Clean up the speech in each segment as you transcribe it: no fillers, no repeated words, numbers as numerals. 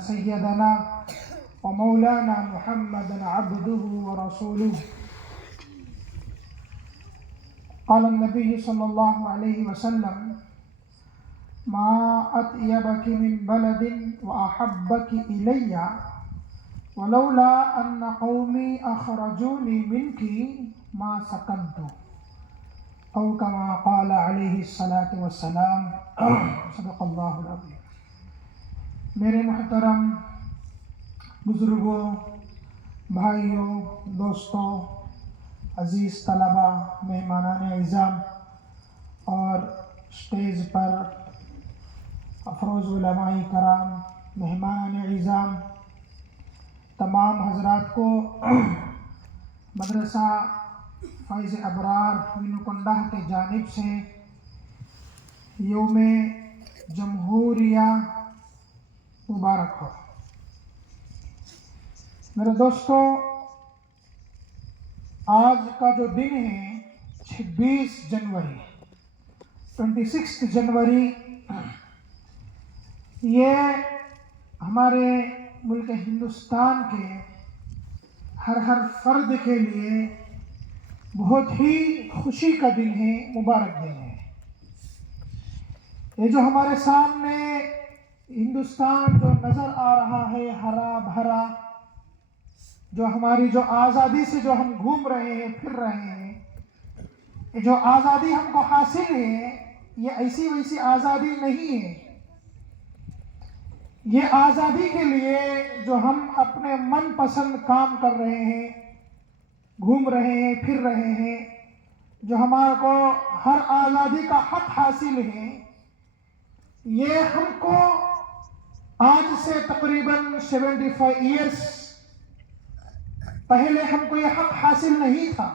سيدنا ومولانا محمد عبده ورسوله. قال النبي صلى الله عليه وسلم: ما أطيبك من بلد وأحبك إلي ولولا أن قومي أخرجوني منك ما سكنت، أو كما قال عليه الصلاة والسلام. صدق اللہ العظیم. میرے محترم بزرگوں، بھائیوں، دوستوں، عزیز طلبہ، مہمانان اعزام اور اسٹیج پر افروز علماء کرام، مہمان اعزام، تمام حضرات کو مدرسہ فیض ابرار وینوکنڈہ کی جانب سے یوم جمہوریہ مبارک ہو. میرے دوستو، آج کا جو دن ہے 26 جنوری 26 جنوری، یہ ہمارے ملک ہندوستان کے ہر فرد کے لیے بہت ہی خوشی کا دن ہے، مبارک دن ہے. یہ جو ہمارے سامنے ہندوستان جو نظر آ رہا ہے، ہرا بھرا، جو ہماری جو آزادی سے جو ہم گھوم رہے ہیں، پھر رہے ہیں، یہ جو آزادی ہم کو حاصل ہے، یہ ایسی ویسی آزادی نہیں ہے. یہ آزادی کے لیے جو ہم اپنے من پسند کام کر رہے ہیں، گھوم رہے ہیں، پھر رہے ہیں، جو ہمارے کو ہر آزادی کا حق حاصل ہے، یہ ہم کو آج سے تقریباً 75 ایئرس پہلے ہم کو یہ حق حاصل نہیں تھا.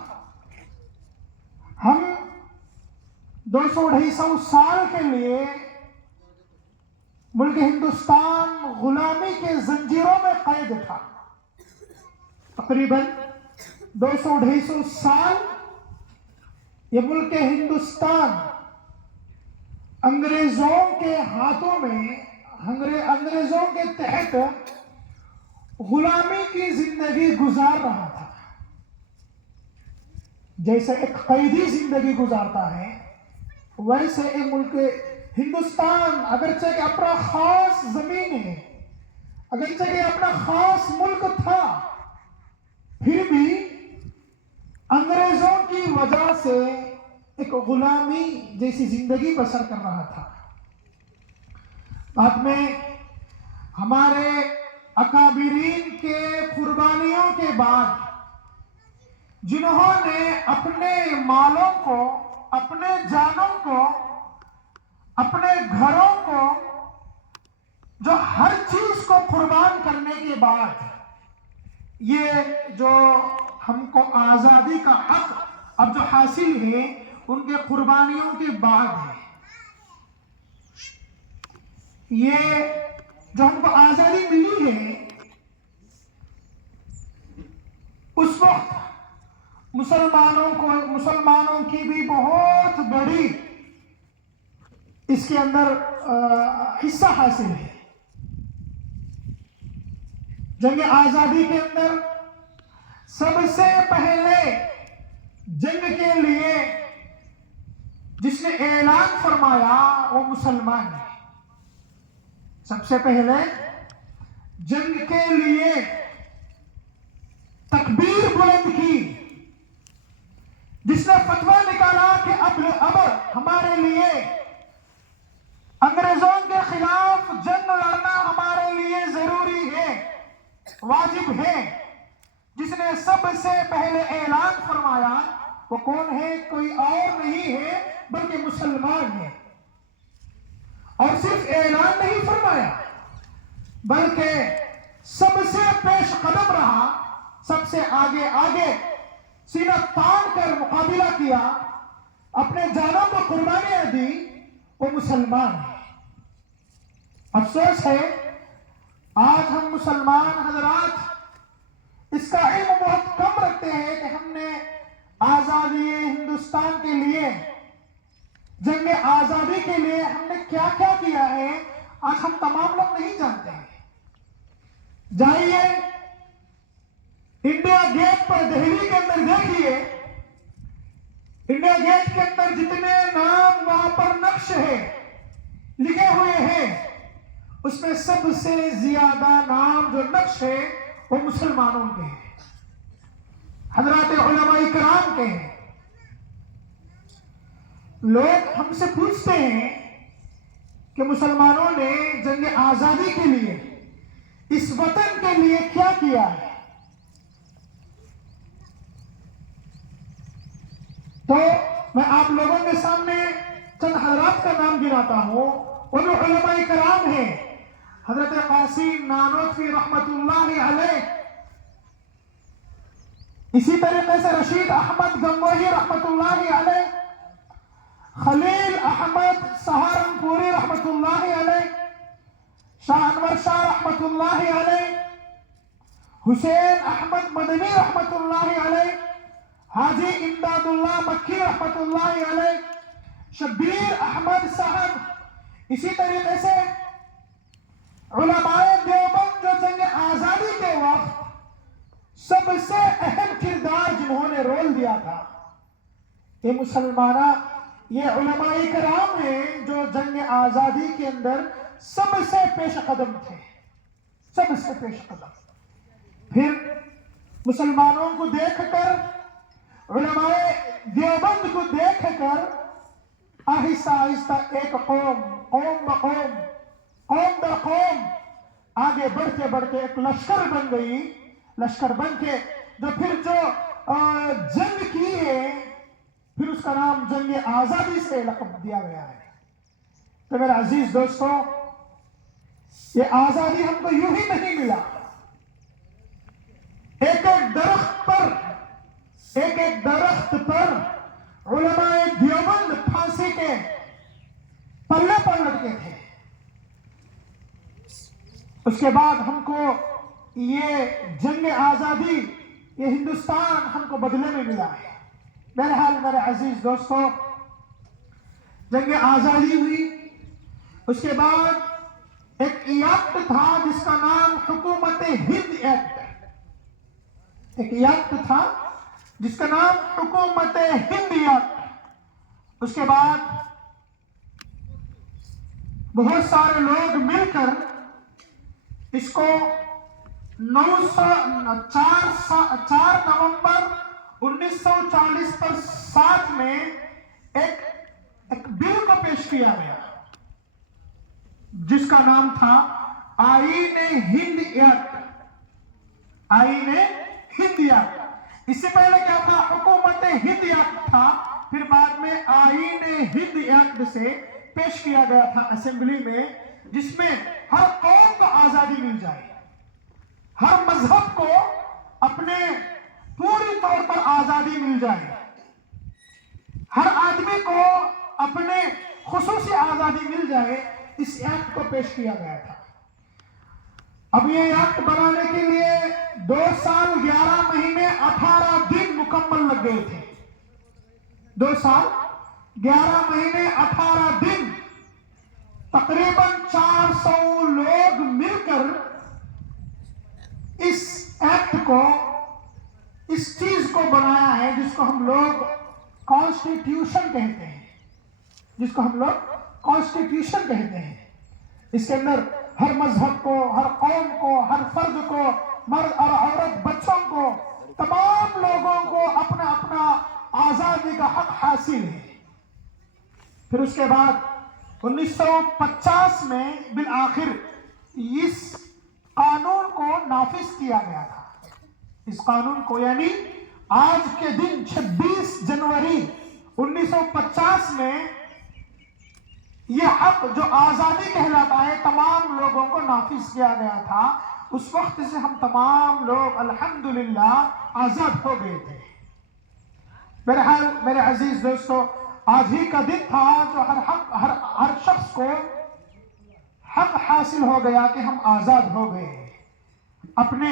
ہم 200-250 سال کے لیے ملک ہندوستان غلامی کے زنجیروں میں قید تھا. تقریباً 200-250 سال یہ ملک ہندوستان انگریزوں کے ہاتھوں میں، انگریزوں کے تحت غلامی کی زندگی گزار رہا تھا. جیسے ایک قیدی زندگی گزارتا ہے، ویسے ایک ملک ہندوستان اگرچہ کہ اپنا خاص زمین ہے، اگرچہ کہ اپنا خاص ملک تھا، پھر بھی انگریزوں کی وجہ سے ایک غلامی جیسی زندگی بسر کر رہا تھا. بعد میں ہمارے اکابرین کے قربانیوں کے بعد، جنہوں نے اپنے مالوں کو، اپنے جانوں کو، اپنے گھروں کو، جو ہر چیز کو قربان کرنے کے بعد یہ جو ہم کو آزادی کا حق اب جو حاصل ہے، ان کے قربانیوں کے بعد ہے. یہ جو ہم کو آزادی ملی ہے، اس وقت مسلمانوں کی بھی بہت بڑی اس کے اندر حصہ حاصل ہے. جنگ آزادی کے اندر سب سے پہلے جنگ کے لیے جس نے اعلان فرمایا وہ مسلمان ہے. سب سے پہلے جنگ کے لیے تکبیر بلند کی، جس نے فتویٰ نکالا کہ اب ہمارے لیے انگریزوں کے خلاف جنگ لڑنا ہمارے لیے ضروری ہے، واجب ہے. جس نے سب سے پہلے اعلان فرمایا وہ کون ہے؟ کوئی اور نہیں ہے بلکہ مسلمان ہے. اور صرف اعلان نہیں فرمایا بلکہ سب سے پیش قدم رہا، سب سے آگے سینہ تان کر مقابلہ کیا، اپنے جانوں کو قربانیاں دی، وہ مسلمان ہے. افسوس ہے آج ہم مسلمان حضرات اس کا علم بہت کم رکھتے ہیں کہ ہم نے آزادی ہندوستان کے لیے، جنگ آزادی کے لیے ہم نے کیا کیا کیا ہے، آج ہم تمام لوگ نہیں جانتے ہیں. جائیے انڈیا گیٹ پر دہلی کے اندر دیکھیے، انڈیا گیٹ کے اندر جتنے نام وہاں پر نقش ہے لکھے ہوئے ہیں، اس میں سب سے زیادہ نام جو نقش ہے وہ مسلمانوں کے ہیں، حضرات علماء کرام کے ہیں۔ لوگ ہم سے پوچھتے ہیں کہ مسلمانوں نے جنگ آزادی کے لیے، اس وطن کے لیے کیا کیا ہے؟ تو میں آپ لوگوں کے سامنے چند حضرات کا نام گناتا ہوں، وہ جو علماء کرام ہیں، حضرت قاسم نانوتوی رحمت اللہ علیہ، اسی طریقے سے رشید احمد گنگوہی رحمت اللہ علیہ، خلیل احمد سہارنپوری رحمت اللہ علیہ، شاہ انور شاہ رحمت اللہ علیہ، حسین احمد مدنی رحمت اللہ علیہ، حاجی امداد اللہ مکی رحمت اللہ علیہ، شبیر احمد صاحب، اسی طریقے سے علماء دیوبند جو جنگ آزادی کے وقت سب سے اہم کردار جنہوں نے رول دیا تھا، یہ مسلمانہ، یہ علماء کرام ہیں جو جنگ آزادی کے اندر سب سے پیش قدم تھے، سب سے پیش قدم۔ پھر مسلمانوں کو دیکھ کر، علماء دیوبند کو دیکھ کر آہستہ آہستہ ایک قوم، قوم بقوم، قوم در قوم آگے بڑھتے بڑھتے ایک لشکر بن گئی، لشکر بن کے جو جنگ کی ہے، پھر اس کا نام جنگ آزادی سے لقب دیا گیا ہے۔ تو میرے عزیز دوستو، یہ آزادی ہم کو یوں ہی نہیں ملا، ایک ایک درخت پر علماء دیوبند پھانسی کے پلے پر لٹکے تھے، اس کے بعد ہم کو یہ جنگ آزادی، یہ ہندوستان ہم کو بدلے میں ملا ہے۔ بہرحال میرے عزیز دوستو، جنگ آزادی ہوئی، اس کے بعد ایک ایکٹ تھا جس کا نام حکومت ہند ایکٹ، ایک ایکٹ تھا جس کا نام حکومت ہند ایکٹ۔ اس کے بعد بہت سارے لوگ مل کر اس کو 4 نومبر 1940 پر 7 میں ایک بل کو پیش کیا گیا جس کا نام تھا آئین ہند ایکٹ، آئین ہند ایکٹ۔ اس سے پہلے کیا تھا؟ حکومت ہند ایکٹ تھا، پھر بعد میں آئین ہند ایکٹ سے پیش کیا گیا تھا اسمبلی میں، جس میں ہر قوم کو آزادی مل جائے، ہر مذہب کو اپنے پوری طور پر آزادی مل جائے، ہر آدمی کو اپنے خصوصی آزادی مل جائے، اس ایکٹ کو پیش کیا گیا تھا۔ اب یہ ایکٹ بنانے کے لیے 2 سال 11 مہینے 18 دن مکمل لگ گئے تھے، 2 سال 11 مہینے 18 دن، تقریباً 400 لوگ مل کر اس ایکٹ کو، اس چیز کو بنایا ہے جس کو ہم لوگ کانسٹیٹیوشن کہتے ہیں، جس کو ہم لوگ کانسٹیٹیوشن کہتے ہیں۔ اس کے اندر ہر مذہب کو، ہر قوم کو، ہر فرد کو، مرد اور عورت، بچوں کو، تمام لوگوں کو اپنا اپنا آزادی کا حق حاصل ہے۔ پھر اس کے بعد 1950 میں بالآخر اس قانون کو نافذ کیا گیا تھا۔ اس قانون کو، یعنی آج کے دن 26 جنوری 1950 میں یہ حق جو آزادی کہلاتا ہے تمام لوگوں کو نافذ کیا گیا تھا۔ اس وقت سے ہم تمام لوگ الحمدللہ آزاد ہو گئے تھے۔ بہرحال میرے عزیز دوستو، آج ہی کا دن تھا جو ہر شخص کو حق حاصل ہو گیا کہ ہم آزاد ہو گئے، اپنے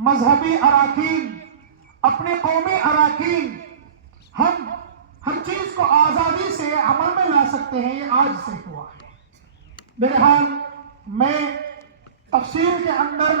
مذہبی اراکین، اپنے قومی اراکین، ہم ہر چیز کو آزادی سے عمل میں لا سکتے ہیں۔ یہ آج سے ہوا ہے۔ بہرحال میں تفصیل کے اندر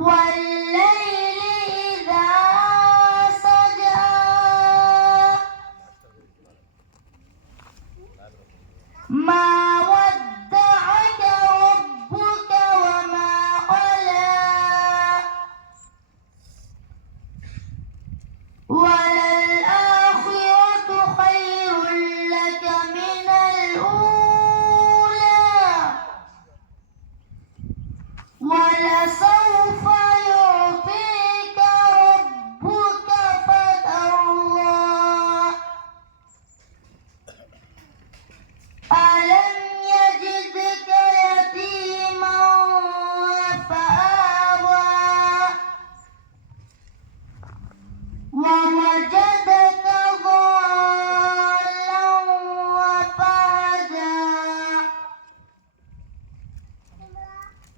والليل إذا سجى ما ودعك ربك وما قلى وللآخرة خير لك من الأولى ولسوف يعطيك ربك فترضى ألم يجدك يتيما فآوى ووجدك ضالا وفهدى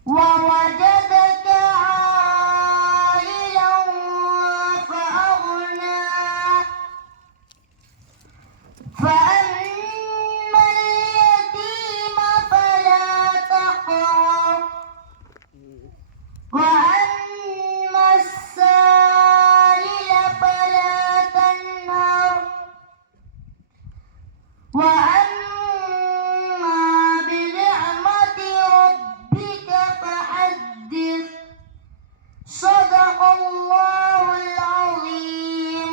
ووجدك عائلا فأغنى فأما اليتيم فلا تقهر وأما السائل فلا تنهر وأما بنعمة ربك فحدث صدق الله العظيم.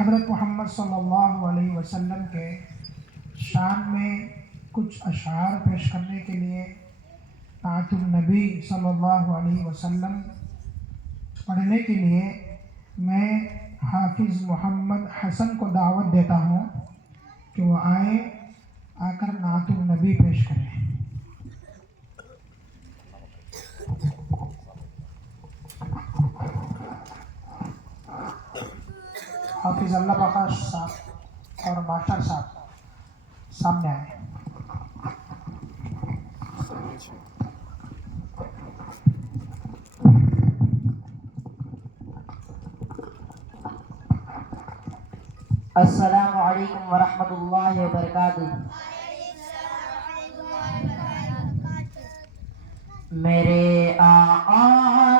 حضرت محمد صلی اللہ علیہ وسلم کے شان میں کچھ اشعار پیش کرنے کے لیے نعت النبی صلی اللہ علیہ وسلم پڑھنے کے لیے میں حافظ محمد حسن کو دعوت دیتا ہوں کہ وہ آئے آ کر نعت النبی پیش کریں۔ حافظ اللہ بخش صاحب اور ماسٹر صاحب سامنے آئے۔ السلام علیکم ورحمۃ اللہ وبرکاتہ۔ میرے آقا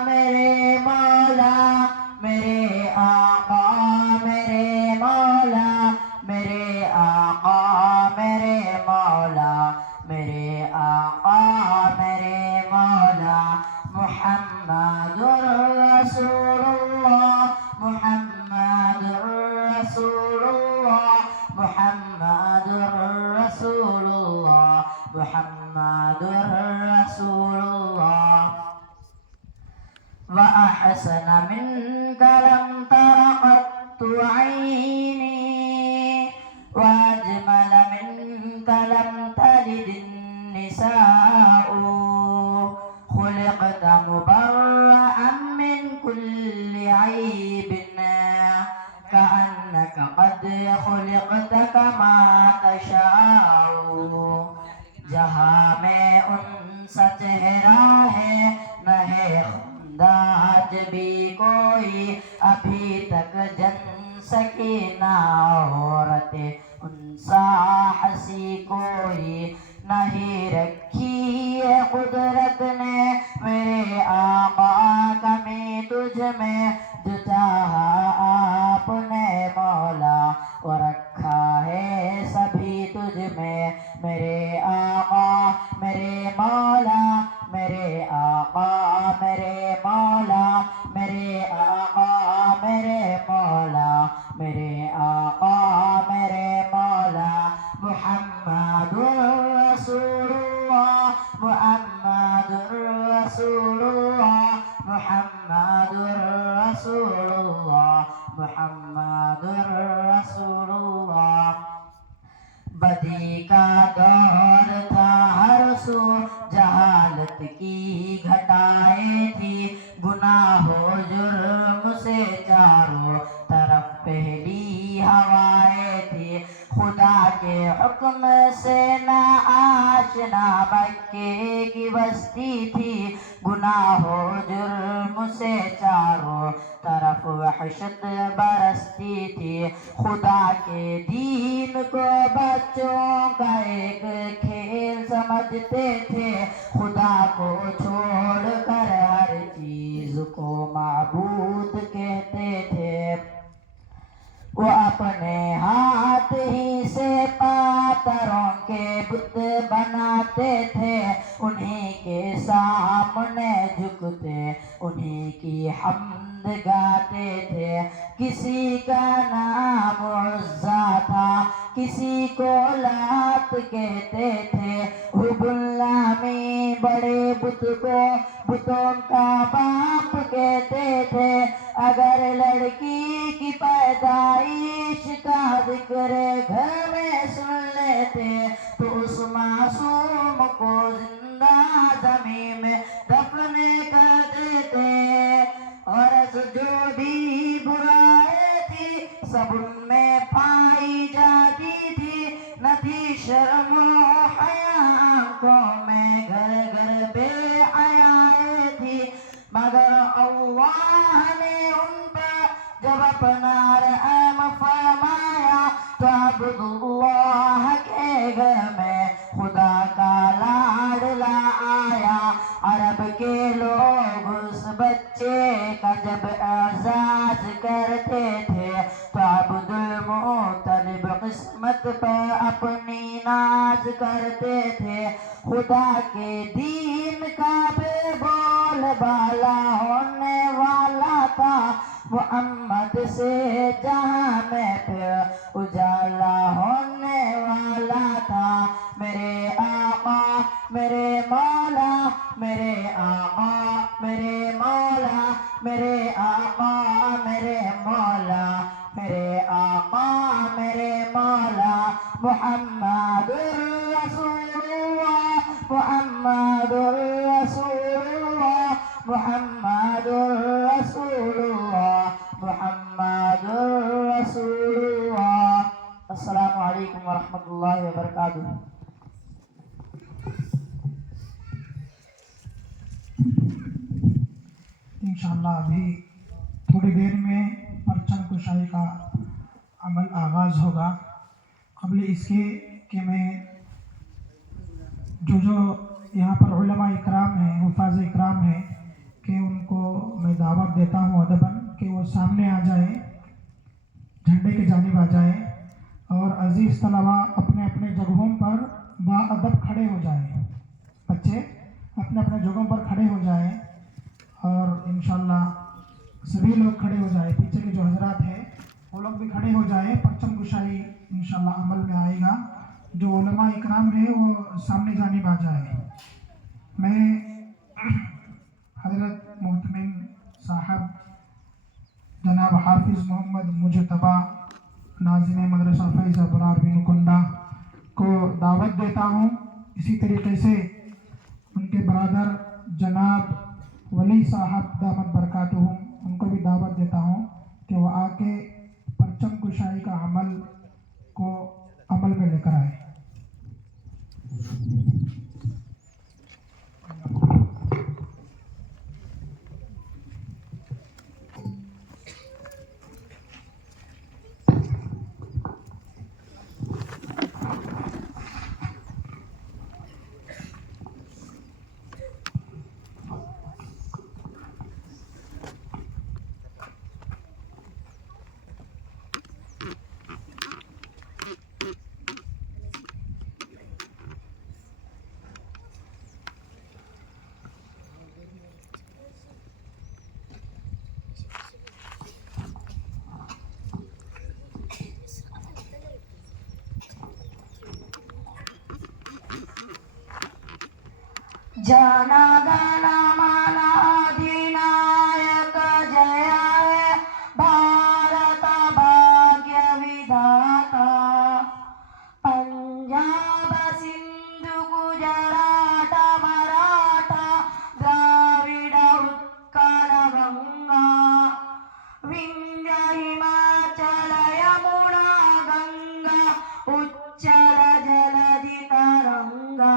میرے مولا، میرے آقا میرے مولا، میرے آقا میرے مولا، میرے آقا میرے مولا، محمد رسول اللہ، محمد رسول اللہ، محمد رسول اللہ، محمد رسول اللہ۔ وأحسن منك لم تر قط عيني، وأجمل منك لم تلد النساء، خلقت مبرأ من كل عيب، كأنك قد خلقت كما تشاء۔ جہاں میں ان سا چہرہ ہے نہ ہے خنداج بھی کوئی، ابھی تک جن سکینہ عورت ان سا حسی کوئی، نہیں رکھی ہے قدرت نے میرے آقا کمی تجھ میں، جو چاہا آپ نے مولا وہ رکھا ہے سبھی تجھ میں، میرے آقا میرے مولا، میرے آقا میرے مولا، میرے آقا میرے مولا، میرے آقا میرے مولا، محمد رسول اللہ، محمد رسول اللہ، محمد رسول اللہ، محمد رسول اللہ۔ بدی کا دور تھا ہر سو، جہالت کی گھٹائیں تھی، گناہ و جرم سے چاروں طرف پہلی ہوائیں تھی، خدا کے حکم سے نا آشنا مکے کی بستی تھی، گناہ و جرم سے چاروں طرف وحشت برستی تھی، خدا کے دین کو بچوں کا ایک کھیل سمجھتے تھے، خدا کو چھوڑ کر ہر چیز کو معبود کہتے تھے، وہ اپنے ہاتھ ہی سے پاتھروں کے بت بناتے تھے، انہی کے سامنے جھکتے انہی کی حمد گاتے تھے، کسی کا نام عزا تھا کسی کو لات کہتے تھے، حب اللہ میں بڑے بت کو بتوں کا باپ کہتے تھے، اگر لڑکی کی پیدائش کا ذکر گھر میں سن لیتے تو اس معصوم کو زندہ زمین میں دفن کر دیتے، اور جو بھی برائیں تھی سب ان میں پائی جاتی تھی، نہ تھی شرم و حیا آنکھوں میں، گھر گھر بے حیائیں تھی، مگر اللہ نے ان پر جب اپنا رحم فرمایا تو عبد اللہ کے گھر میں خدا کا لاڈلا آیا، عرب کے لوگ اس بچے کا جب اعزاز کرتے تھے تو عبد المطلب قسمت پر اپنی ناز کرتے تھے، خدا کے دین کا بے بول بالا ہونے والا تھا، محمد سے جہاں میں اجالا ہونے والا تھا میرے آقا میرے مولا میرے آقا میرے مولا میرے آقا میرے مولا میرے آقا میرے مولا محمد رسول اللہ محمد رسول اللہ محمد رسول اللہ محمد رسول اللہ. السلام علیکم ورحمۃ اللہ وبرکاتہ. انشاءاللہ ابھی تھوڑی دیر میں پرچم کشائی کا عمل آغاز ہوگا. قبل اس کے کہ میں جو یہاں پر علماء اکرام ہیں حفاظ اکرام ہیں کہ ان کو میں دعوت دیتا ہوں ادباً کہ وہ سامنے آ جائیں جھنڈے کی جانب آ جائیں اور عزیز طلباء اپنے اپنے جگہوں پر باادب کھڑے ہو جائیں. بچے اپنے اپنے جگہوں پر کھڑے ہو جائیں اور انشاءاللہ سبھی لوگ کھڑے ہو جائیں. پیچھے کے جو حضرات ہیں وہ لوگ بھی کھڑے ہو جائیں. پرچم کشائی انشاءاللہ عمل میں آئے گا. جو علماء اکرام ہیں وہ سامنے جانب آ جائیں. میں حضرت محتمم صاحب جناب حافظ محمد مجتبیٰ ناظم مدرسہ فیض ابرار بنکنڈہ کو دعوت دیتا ہوں. اسی طریقے سے ان کے برادر جناب ولی صاحب دامت برکاتہم ان کو بھی دعوت دیتا ہوں کہ وہ آ کے پرچم کشائی کا عمل کو عمل میں لے کر آئے. جانا گانا مانا ادھینایک جیا ہے بھارت بھاگیہ ودھاتا پنجاب سندھ گجرات مراٹھا دراوڑ اتکل گنگا وندھیہ ہماچل یمنا گنگا اچل جلدی ترنگا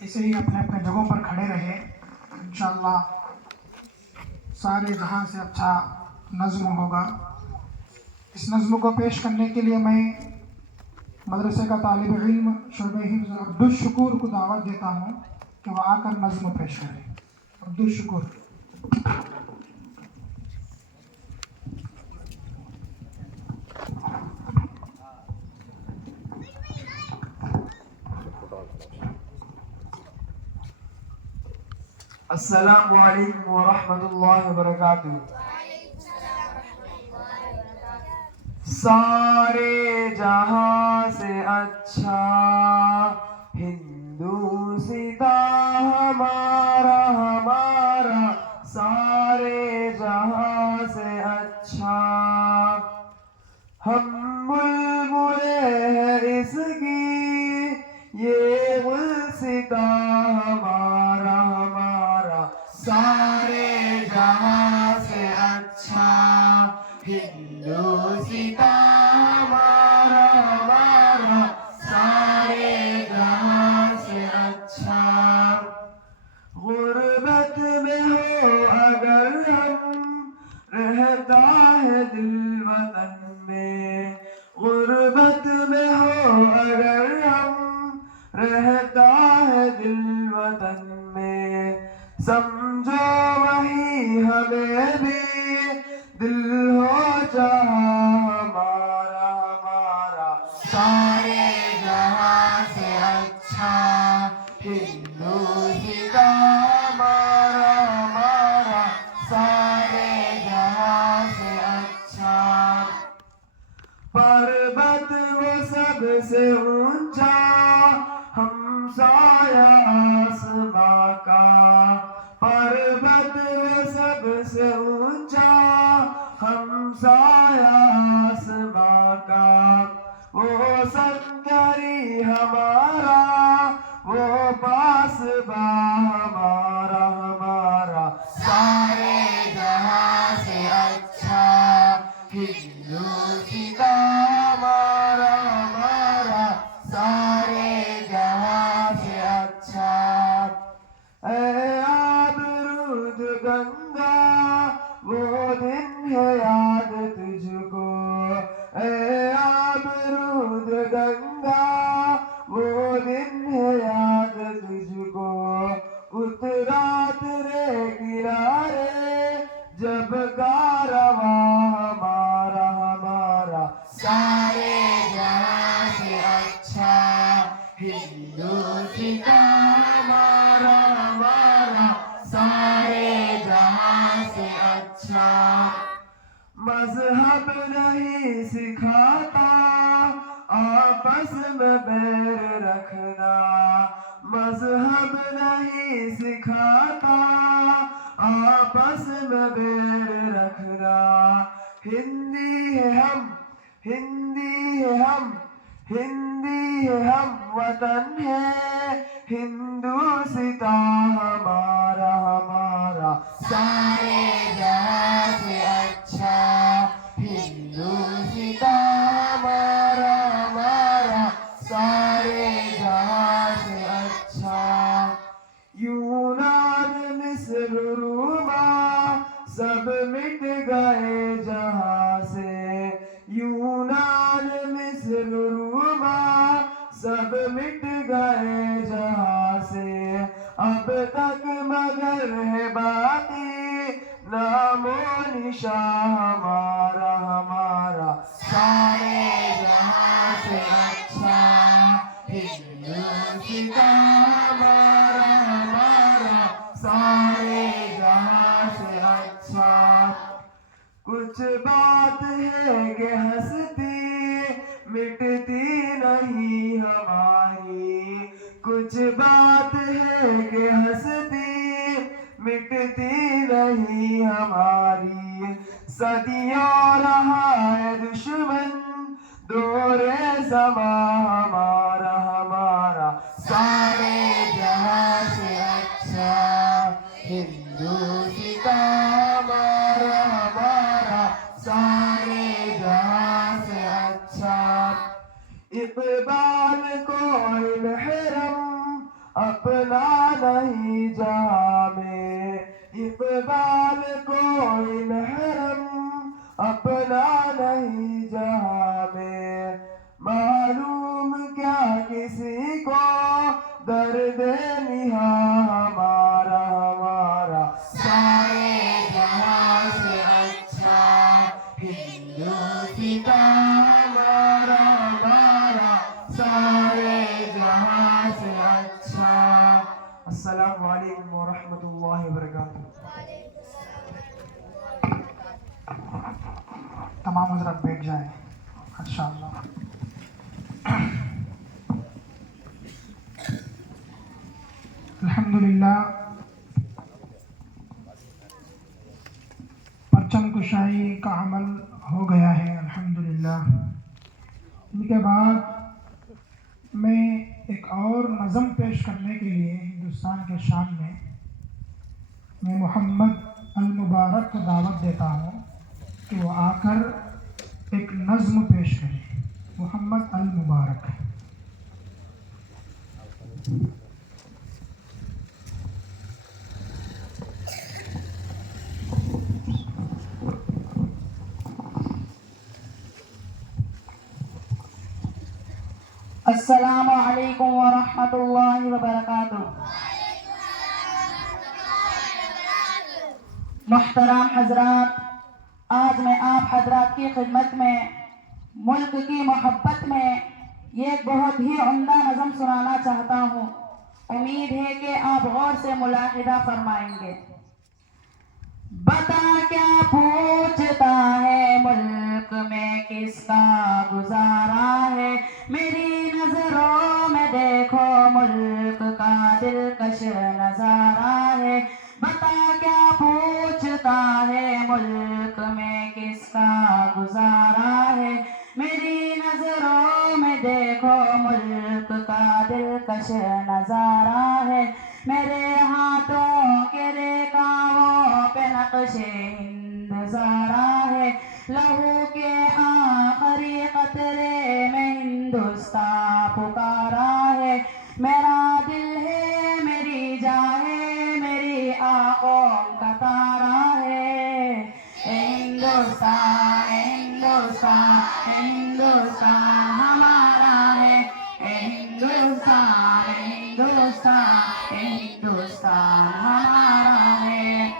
ایسے ہی اپنے اپنے جگہوں پر کھڑے رہے. انشاءاللہ سارے جہاں سے اچھا نظم ہوگا. اس نظم کو پیش کرنے کے لیے میں مدرسے کا طالب علم شعبہ حفظ عبدالشکور کو دعوت دیتا ہوں کہ وہ آ کر نظم پیش کرے. عبدالشکور. السلام علیکم ورحمۃ اللہ وبرکاتہ. سارے جہاں سے اچھا ہندوستان ہمارا ہمارا سارے جہاں سے اچھا ہم بلبل ہیں اس کی یہ گلستان ہمارا ہمارا سارے جہاں سے اچھا ہندوستان ہمارا ہمارا سارے جہاں سے رہتا ہے دل وطن میں، سمجھو وہی ہمیں بھی دل ہو جہاں ہمارا ہمارا سارے جہاں سے اچھا ہندوستان ہمارا ہمارا سارے جہاں سے اچھا۔ پربت وہ سب سے اونچا ہمسایہ آسماں کا، پربت وہ سب سے اونچا ہمسایہ آسماں کا، وہ سنگری ہمارا وہ پاسباں ہمارا ہمارا سارے جہاں سے اچھا ہندوستان ہمارا ہمارا سارے جہاں سے اچھا۔ اے آبرود گنگا وہ دن ہے یاد تجھ کو، اے آبرود گنگا وہ دن ہے یاد تجھ کو، اترا تیرے کنارے جب کارواں ہمارا ہمارا سارے جہاں سے اچھا ہندوستان ہمارا ہمارا سارے جہاں سے اچھا۔ مذہب نہیں سکھاتا آپس میں بیر رکھنا، مذہب نہیں سکھاتا آپس میں بیر رکھنا، ہندی ہے ہم ہندی ہے ہم ہندی ہے ہم وطن ہے ہندوستان ہمارا ہمارا سارے جہاں سے اچھا ہندوستان ہمارا ہمارا سارے جہاں سے اچھا۔ یونان مصر روما سب مٹ گئے جہاں سے، یونان مصر روما سب مٹ گئے جہاں سے، اب تک مگر ہے باقی نام و نشان ہمارا ہمارا سارے جہاں سے اچھا ہندوستان ہمارا ہمارا سارے جہاں سے اچھا۔ کچھ بات ہے کہ ہستی مٹتی نہیں ہماری، کچھ بات ہے کہ ہستی مٹتی نہیں ہماری، صدیوں رہا ہے دشمن دور زماں ہمارا ہمارا سارے جہاں سے اچھا ہندوستان ہمارا ہمارا سارے جہاں سے اچھا۔ اقبال کوئی محرم اپنا نہیں جہاں میں، اقبال کوئی محرم اپنا نہیں جہاں میں، معلوم کیا کسی کو درد نہاں ہمارا ہمارا سارے جہاں سے اچھا ہندوستان ہمارا ہمارا سارے جہاں سے اچھا۔ السلام علیکم ورحمۃ اللہ وبرکاتہ۔ تمام حضرات بیٹھ جائیں انشاءاللہ۔ الحمدللہ پرچم کشائی کا عمل ہو گیا ہے الحمدللہ۔ ان کے بعد میں ایک اور نظم پیش کرنے کے لیے ہندوستان کے شان میں محمد المبارک کو دعوت دیتا ہوں کہ وہ آ کر ایک نظم پیش کریں۔ محمد المبارک۔ السلام علیکم ورحمۃ اللہ وبرکاتہ۔ محترم حضرات، آج میں آپ حضرات کی خدمت میں ملک کی محبت میں یہ ایک بہت ہی عمدہ نظم سنانا چاہتا ہوں۔ امید ہے کہ آپ غور سے ملاحظہ فرمائیں گے۔ بتا کیا پوچھتا ہے ملک میں کس کا گزارا ہے، میری نظروں میں دیکھو ملک کا دلکش نظارہ ہے۔ بتا کیا پوچھتا ہے ملک میں کس کا گزارا ہے، میری نظروں میں دیکھو ملک کا دلکش نظارہ ہے۔ میرے ہاتھوں کے ریکاؤں پہ نقش ہند زارا ہے، لہو کے آخری قطرے میں ہندوستان پکارا ہے۔ میرا دل ہے میری جان ہے میری آنکھوں کا تارا ہے۔ ہندوستان ہندوستان ہندوستان ہمارا ہے، ہندوستان ہندوستان ہندوستان ہمارا ہے۔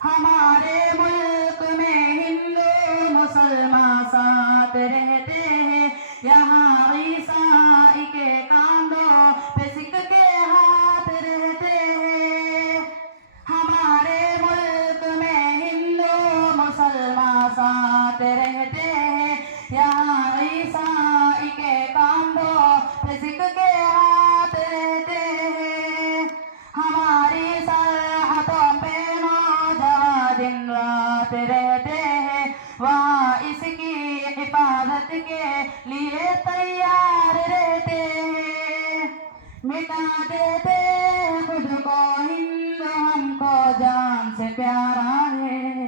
ہمارے ملک میں ہندو مسلمان ساتھ رہتے ہیں، یہاں عیسائی کے کاندھوں پہ سکھ کے ہاتھ رہتے ہیں۔ ہمارے ملک میں ہندو مسلمان ساتھ رہتے ہیں، یہاں عیسائی کے کاندھوں پہ سکھ کے ہاتھ رہتے ہیں۔ ہماری سرحدوں پہ نوجوان دن رات رہتے ہیں، وہاں اس کی حفاظت کے لیے تیار رہتے ہیں۔ مٹا دیتے خود کو ہندو ہم کو جان سے پیارا ہے۔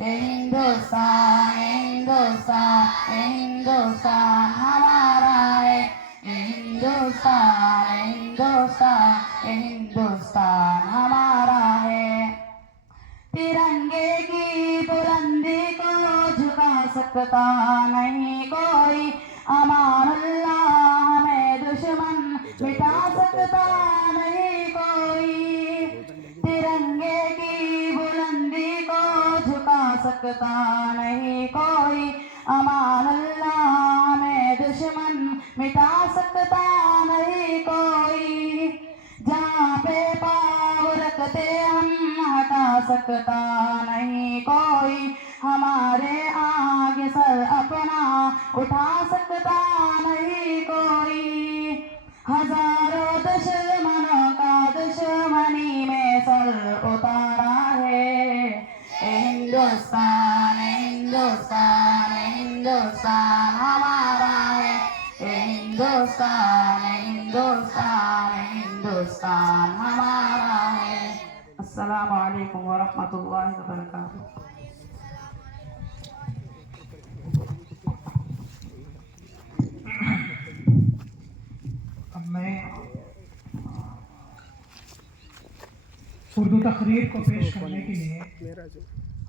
ہندوستان ہندوستان ہندوستان ہمارا ہے، ہندوستان ہندوستان ہندوستان ہمارا ہے۔ ترنگے کی بلندی کو جھکا سکتا نہیں کوئی، امان اللہ ہمیں دشمن مٹا سکتا نہیں کوئی۔ ترنگے کی بلندی کو جھکا سکتا نہیں کوئی، امان اللہ ہمیں دشمن مٹا سکتا نہیں کوئی۔ جہاں پہ پاؤں رکھتے ہم ہٹا سکتا نہیں کوئی، ہمارے آگے سر اپنا اٹھا سکتا نہیں کوئی۔ ہزاروں دشمنوں کا دشمنی میں سر اتارا ہے۔ ہندوستان ہندوستان ہندوستان ہمارا ہے، ہندوستان ہندوستان ہندوستان ہمارا ہے۔ السلام علیکم ورحمۃ اللہ وبرکاتہ۔ اب میں اردو تقریر کو پیش کرنے کے لیے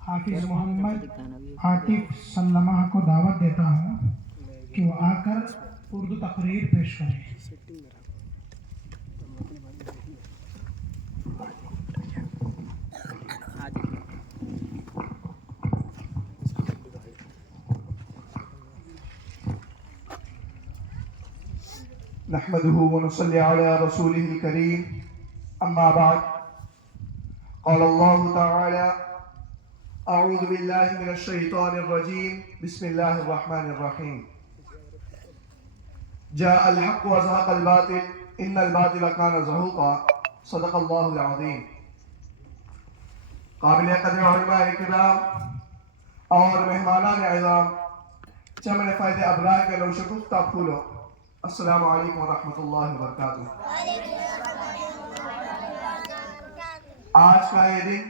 حافظ محمد عاطف سلمہ کو دعوت دیتا ہوں کہ وہ آ کر اردو تقریر پیش کریں۔ نحمده ونصلي على رسوله الكريم أما بعد قال الله تعالى أعوذ بالله من الشيطان الرجيم بسم الله الرحمن الرحيم جاء الحق وزهق الباطل إن الباطل كان زهوقا صدق الله العظيم۔ قابل قدر علماء کرام اور مہمانان اعظام، چمن فائدے ابرار کے نوشگفتہ پھولو، السلام علیکم ورحمۃ اللہ وبرکاتہ۔ آج کا یہ دن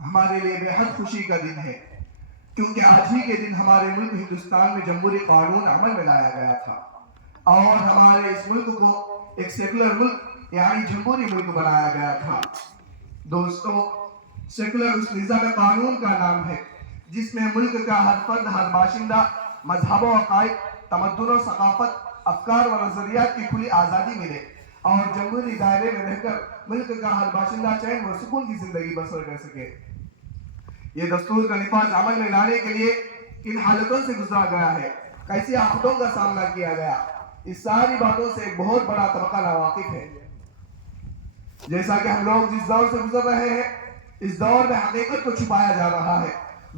ہمارے لیے بے حد خوشی کا دن ہے، کیونکہ آج ہی کے دن ہمارے ملک ہندوستان میں جمہوری قانون عمل میں لایا گیا تھا، اور ہمارے اس ملک کو ایک سیکولر ملک یعنی جمہوری ملک بنایا گیا تھا۔ دوستو، سیکولر اس نظام قانون کا نام ہے جس میں ملک کا ہر فرد، ہر باشندہ مذہب و عقائد، تمدن و ثقافت افکار و نظریات کی کھلی آزادی ملے اور جمہوری دائرے میں رہ کر ملک کا ہر باشندہ چین و سکون کی زندگی بسر کر سکے۔ یہ دستور کا نفاذ عمل میں لانے کے لیے کن حالتوں سے گزرا گیا ہے، کیسی آفتوں کا سامنا کیا گیا، اس ساری باتوں سے ایک بہت بڑا طبقہ ناواقف ہے۔ جیسا کہ ہم لوگ جس دور سے گزر رہے ہیں، اس دور میں حقیقت کو چھپایا جا رہا ہے،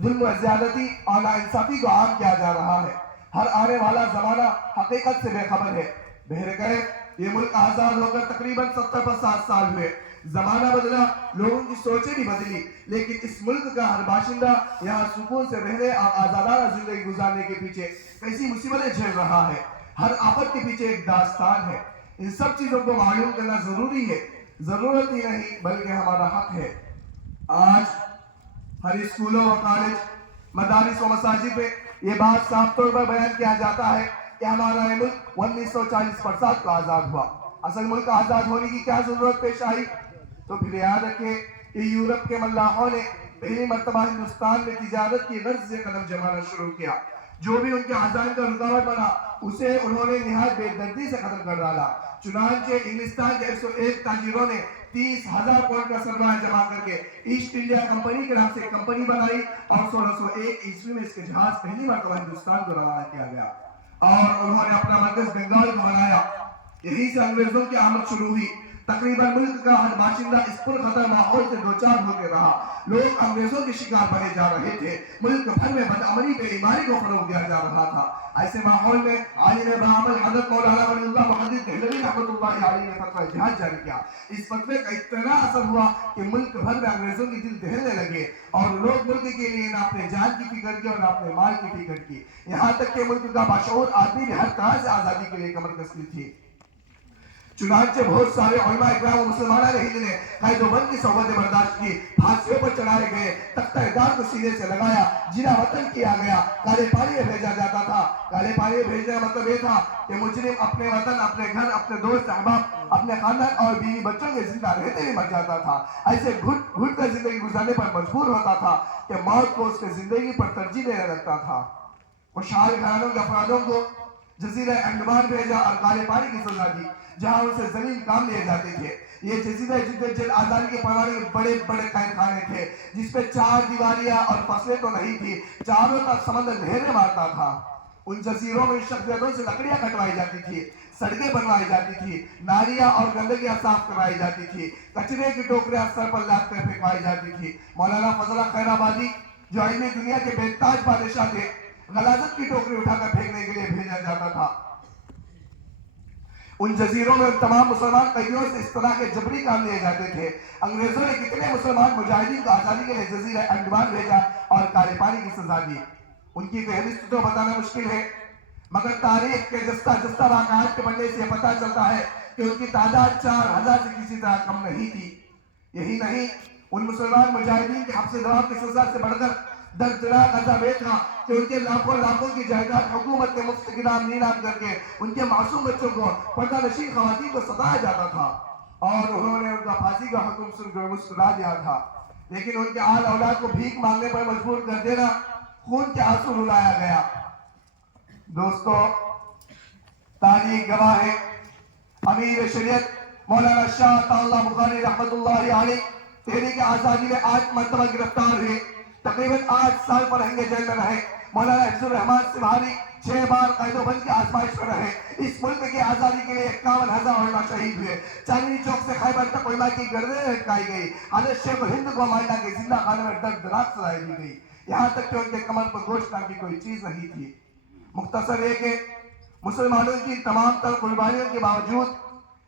ظلم و زیادتی اور ناانصافی کو عام کیا جا رہا ہے۔ ہر آنے والا زمانہ حقیقت سے بے خبر ہے۔ بہرکیف یہ ملک آزاد ہو کر تقریباً 70 سال ہوئے، زمانہ بدلا، لوگوں کی سوچیں بھی بدلی، لیکن اس ملک کا ہر باشندہ یہاں سکون سے رہنے اور آزادانہ زندگی گزارنے کے پیچھے کیسی مصیبتیں جھیل رہا ہے۔ ہر آفت کے پیچھے ایک داستان ہے۔ ان سب چیزوں کو معلوم کرنا ضروری ہے، ضرورت ہی نہیں بلکہ ہمارا حق ہے۔ آج ہر اسکولوں و کالج، مدارس و مساجد میں یہ بات صاف طور پر بیان کیا جاتا ہے کہ ہمارا یہ ملک 1940 کو آزاد ہوا۔ اصل ملک آزاد ہونے کی کیا ضرورت پیش آئی؟ تو پھر یاد رکھیں کہ یورپ کے ملاحوں نے پہلی مرتبہ ہندوستان میں تجارت کی غرض سے قدم جمانا شروع کیا۔ جو بھی ان کے عزائم کا رکاوٹ بنا اسے انہوں نے نہایت بے دردی سے ختم کر ڈالا۔ چنانچہ انگلستان کے 101 تاجروں نے 30,000 پاؤنڈ کا سرمایہ جمع کر کے ایسٹ انڈیا کمپنی کے نام سے ایک کمپنی بنائی اور 1601 عیسوی میں اس کے جہاز پہلی مرتبہ ہندوستان کو روانہ کیا گیا اور انہوں نے اپنا مرکز بنگال کو بنایا۔ یہیں سے انگریزوں کی آمد شروع ہوئی۔ تقریباً ملک کا ہر باشندہ اس پر خطر ماحول سے دوچار ہوتے رہا۔ لوگ انگریزوں کے شکار بنے جا رہے تھے۔ ملک بھر میں بدعملی بے ایمانی کو فروغ دیا جا رہا تھا۔ ایسے ماحول میں عالم باعمل حضرت مولانا ولی اللہ محدث دہلوی رحمۃ اللہ علیہ نے فتویٰ جہاد جاری کیا۔ اس فتوے کا اتنا اثر ہوا کہ ملک بھر میں انگریزوں کی دل دہلنے لگے اور لوگ ملک کے لیے نہ اپنے جان کی فکر کی اور نہ اپنے مال کی فکر کی، یہاں تک کہ ملک کا باشعور آدمی بھی ہر طرح سے آزادی کے لیے کمر کسی تھی۔ چنانچہ بہت سارے علماء اکرام و مسلمانہ نے ہند نے قید و بند کی صحبتیں برداشت کی، پھانسیوں پر چڑھائے گئے، تختہ اعدام کو سینے سے لگایا، جلا وطن کیا گیا، کالے پانی میں بھیجا جاتا تھا۔ کالے پانی میں بھیجنے کا مطلب یہ تھا کہ مجرم اپنے وطن، اپنے گھر، اپنے دوست احباب، اپنے خاندان اور بیوی بچوں کے زندہ رہتے ہوئے مر جاتا تھا۔ ایسے گھٹ گھٹ کر زندگی گزارنے پر مجبور ہوتا تھا کہ موت کو اس کے زندگی پر ترجیح دینے لگتا تھا۔ خوشحال گھرانوں کے افرادوں کو جزیرہ انڈمان بھیجا اور کالے پانی کی سزا دی، جہاں ان سے ذلیل کام لیے جاتے تھے۔ یہ جزیرہ جل آزادی کے پروانے کے بڑے بڑے قید خانے تھے، جس پہ 4 دیواریاں اور فصلیں تو نہیں تھی، چاروں طرف سمندر لہریں مارتا تھا۔ ان جزیروں میں شخصیتوں سے لکڑیاں کٹوائی جاتی تھی، سڑکیں بنوائی جاتی تھی، نالیاں اور گندگیاں صاف کرائی جاتی تھی، کچرے کی ٹوکریاں سر پر لاد کر پھینکوائی جاتی تھی۔ مولانا فضل خیر آبادی جو علمی دنیا کے بے تاج بادشاہ تھے، غلاظت کی ٹوکری اٹھا کر پھینکنے کے لیے بھیجا جاتا تھا۔ ان جزیروں میں تمام مسلمان قیدیوں سے اس طرح کے جبری کام لیے جاتے تھے۔ انگریزوں نے کتنے مسلمان مجاہدین کو آزادی کے لیے جزیرہ انڈمان بھیجا اور کالے پانی کی سزا دی، ان کی فہرست تو بتانا مشکل ہے، مگر تاریخ کے جستہ جستہ واقعات کے پڑھنے سے یہ پتہ چلتا ہے کہ ان کی تعداد 4,000 سے کسی طرح کم نہیں تھی۔ یہی نہیں، ان مسلمان مجاہدین کے حبس دوام کی سزا سے بڑھ کر دردناک عذاب یہ تھا کہ ان کے لاکھوں لاکھوں کی جائیداد حکومت نے مفت انعام نیلام کر کے ان کے معصوم بچوں کو، پردہ نشین خواتین کو ستایا جاتا تھا اور انہوں نے ان کا پھانسی کا حکم سن کر مسکرا دیا تھا، لیکن ان کے آل اولاد کو بھیک مانگنے پر مجبور کر دینا، خون کے آنسو رلایا گیا۔ دوستو، تاریخ گواہ ہے، امیر شریعت مولانا شاہ عطا اللہ بخاری رحمۃ اللہ علیہ تحریک آزادی میں 8 مرتبہ گرفتار ہوئے، تقریباً 8 سال فرنگے جیل میں رہے۔ مولانا حفظ الرحمان سبحانی 6 بار قید و بند کی آزمائش میں رہے۔ اس ملک کی آزادی کے لیے 51,000 علماء شہید ہوئے۔ چاندنی چوک سے خیبر تک علماء کی گردنیں لٹکائی گئی۔ حضرت شیخ الہند کو مائدہ کے زندہ خانے میں دردناک سزائیں دی گئی، یہاں تک کہ ان کے کمر پر گوشت نام کی کوئی چیز نہیں تھی۔ مختصر یہ کہ مسلمانوں کی تمام تر قربانیوں کے باوجود،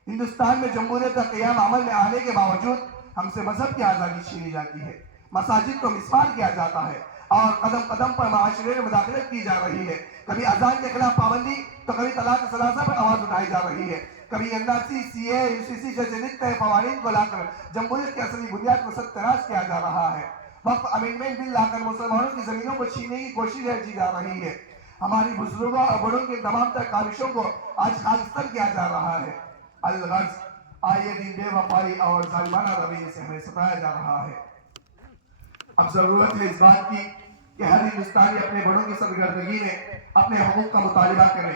ہندوستان میں جمہوریت کا قیام عمل میں آنے کے باوجود ہم سے مذہب کی آزادی چھینی جاتی ہے، مساجد کو مسمار کیا جاتا ہے اور قدم قدم پر معاشرے میں مداخلت کی جا رہی ہے۔ کبھی اذان کے خلاف پابندی تو کبھی طلاق ثلاثہ پر آواز اٹھائی جا رہی ہے، کبھی NRC، CA، UCC جیسے نت قوانین کو لا کر جمہوریت کی اصلی بنیاد کو ستیراج کیا جا رہا ہے۔ وقف امینڈمنٹ بل لا کر مسلمانوں کی زمینوں کو چھیننے کی کوشش کی جا رہی ہے۔ ہماری بزرگوں اور بڑوں کی تمام تر کاوشوں کو آج خاکستر کیا جا رہا ہے۔ الغرض، آئے دن بے وفائی اور ظالمانہ رویے سے ہمیں ستایا جا رہا ہے۔ اب ضرورت ہے اس بات کی کہ ہر ہندوستانی اپنے بڑوں کی سرگردگی میں اپنے حقوق کا مطالبہ کرے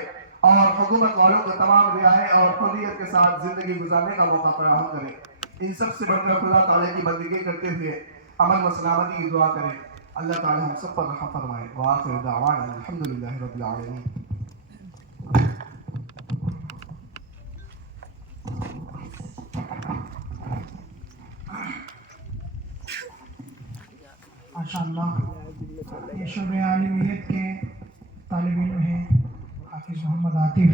اور حکومت والوں کو تمام رعایت اور حریت کے ساتھ زندگی گزارنے کا موقع فراہم کرے. ان سب سے بڑھ کر خدا تعالیٰ کی بندگی کرتے ہوئے امن و سلامتی کی دعا کریں. اللہ تعالیٰ ہم سب پر رحم فرمائے. وآخر دعوانا الحمدللہ رب العالمین. ماشاءاللہ یہ شعبہ عالمیت کے طالب علم ہیں حافظ محمد عاطف.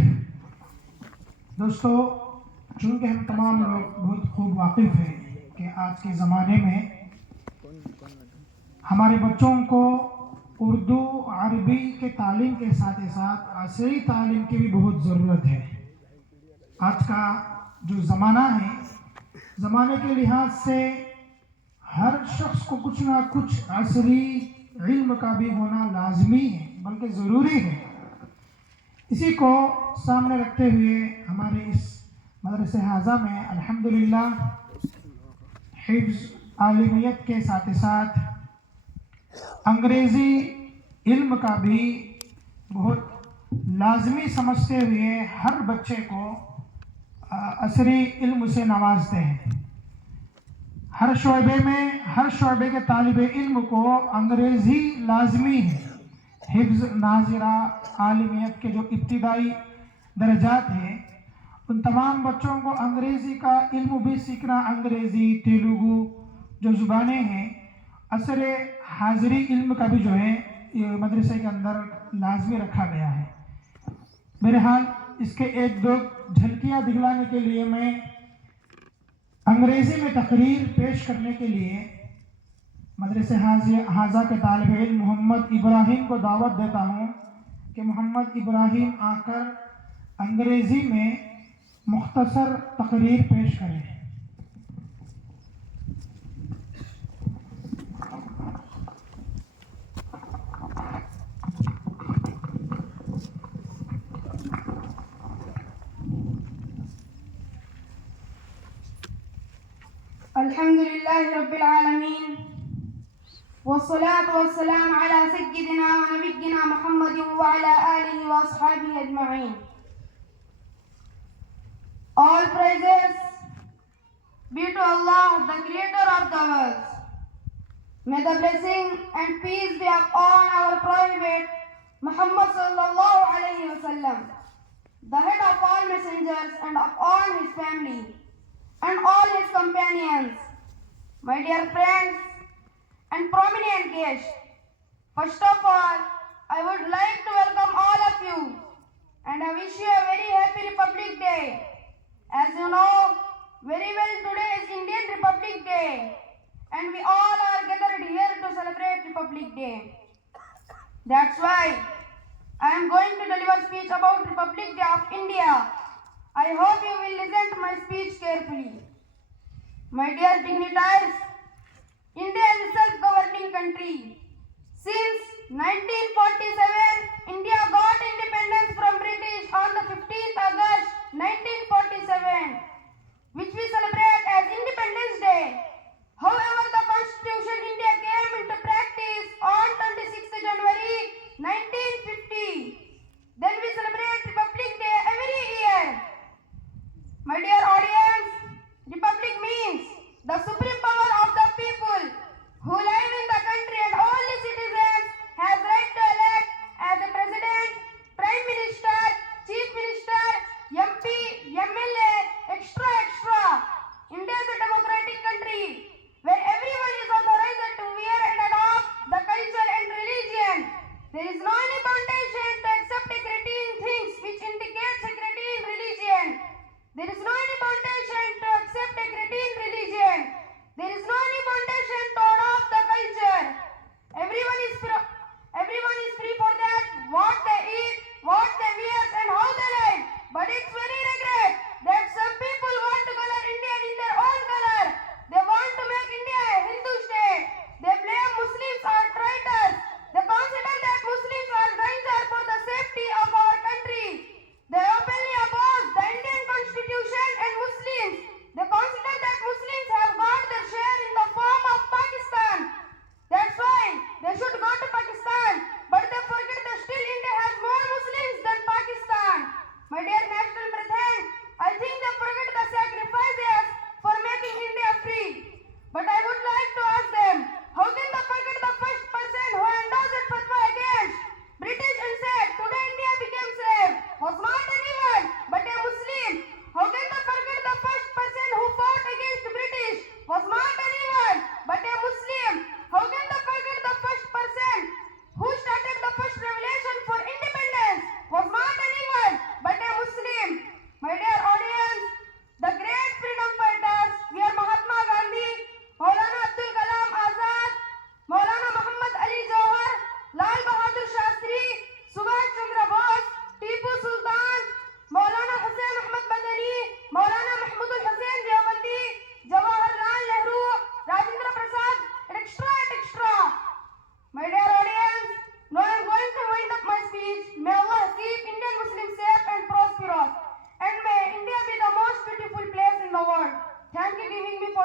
دوستو، چونکہ ہم تمام لوگ بہت خوب واقف ہیں کہ آج کے زمانے میں ہمارے بچوں کو اردو عربی کے تعلیم کے ساتھ ساتھ عصری تعلیم کی بھی بہت ضرورت ہے. آج کا جو زمانہ ہے، زمانے کے لحاظ سے ہر شخص کو کچھ نہ کچھ عصری علم کا بھی ہونا لازمی ہے، بلکہ ضروری ہے. اسی کو سامنے رکھتے ہوئے ہمارے اس مدرسہ حاضہ میں الحمدللہ حفظ عالمیت کے ساتھ ساتھ انگریزی علم کا بھی بہت لازمی سمجھتے ہوئے ہر بچے کو عصری علم سے نوازتے ہیں. ہر شعبے میں ہر شعبے کے طالب علم کو انگریزی لازمی ہے. حفظ ناظرہ عالمیت کے جو ابتدائی درجات ہیں، ان تمام بچوں کو انگریزی کا علم بھی سیکھنا، انگریزی، تیلگو جو زبانیں ہیں، عصر حاضری علم کا بھی جو ہے یہ مدرسے کے اندر لازمی رکھا گیا ہے. بہرحال اس کے ایک دو جھلکیاں دکھلانے کے لیے میں انگریزی میں تقریر پیش کرنے کے لیے مدرسہ حاضہ کے طالب علم محمد ابراہیم کو دعوت دیتا ہوں کہ محمد ابراہیم آ کر انگریزی میں مختصر تقریر پیش کریں. الحمد لله رب العالمين والصلاة والسلام على سيدنا ونبينا محمد وعلى آله وأصحابه أجمعين. All praises be to Allah, the creator of the worlds. May the blessing and peace be upon our prophet Muhammad sallallahu alayhi wa sallam, the head of all messengers and of all his family and all his companions. My dear friends and prominent guests, first of all, I would like to welcome all of you and I wish you a very happy Republic Day. As you know very well, today is Indian Republic Day and we all are gathered here to celebrate Republic Day. That's why I am going to deliver speech about Republic Day of India. I hope you will listen to my speech carefully. My dear dignitaries, India is a self-governing country. Since 1947, India got independence from British on the 15th August 1947, which we celebrate as Independence Day. However, the Constitution India came into practice on 26th January 1950. Then we celebrate Republic Day every year. My dear audience, Republic means the supreme power of the people who live in the country and all the citizens have right to elect as a president, prime minister, chief minister, MP, MLA, extra. India is a democratic country where everyone is authorized to wear and adopt the culture and religion. There is no any foundation to accept a cretin things which indicates a cretin religion. There is no any foundation to accept a cretin religion. There is no any foundation to adopt the culture.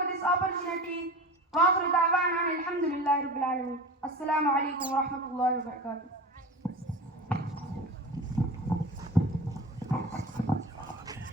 for this opportunity. وآخر دعوانا أن الحمد لله رب العالمين. السلام عليكم ورحمة الله وبركاته.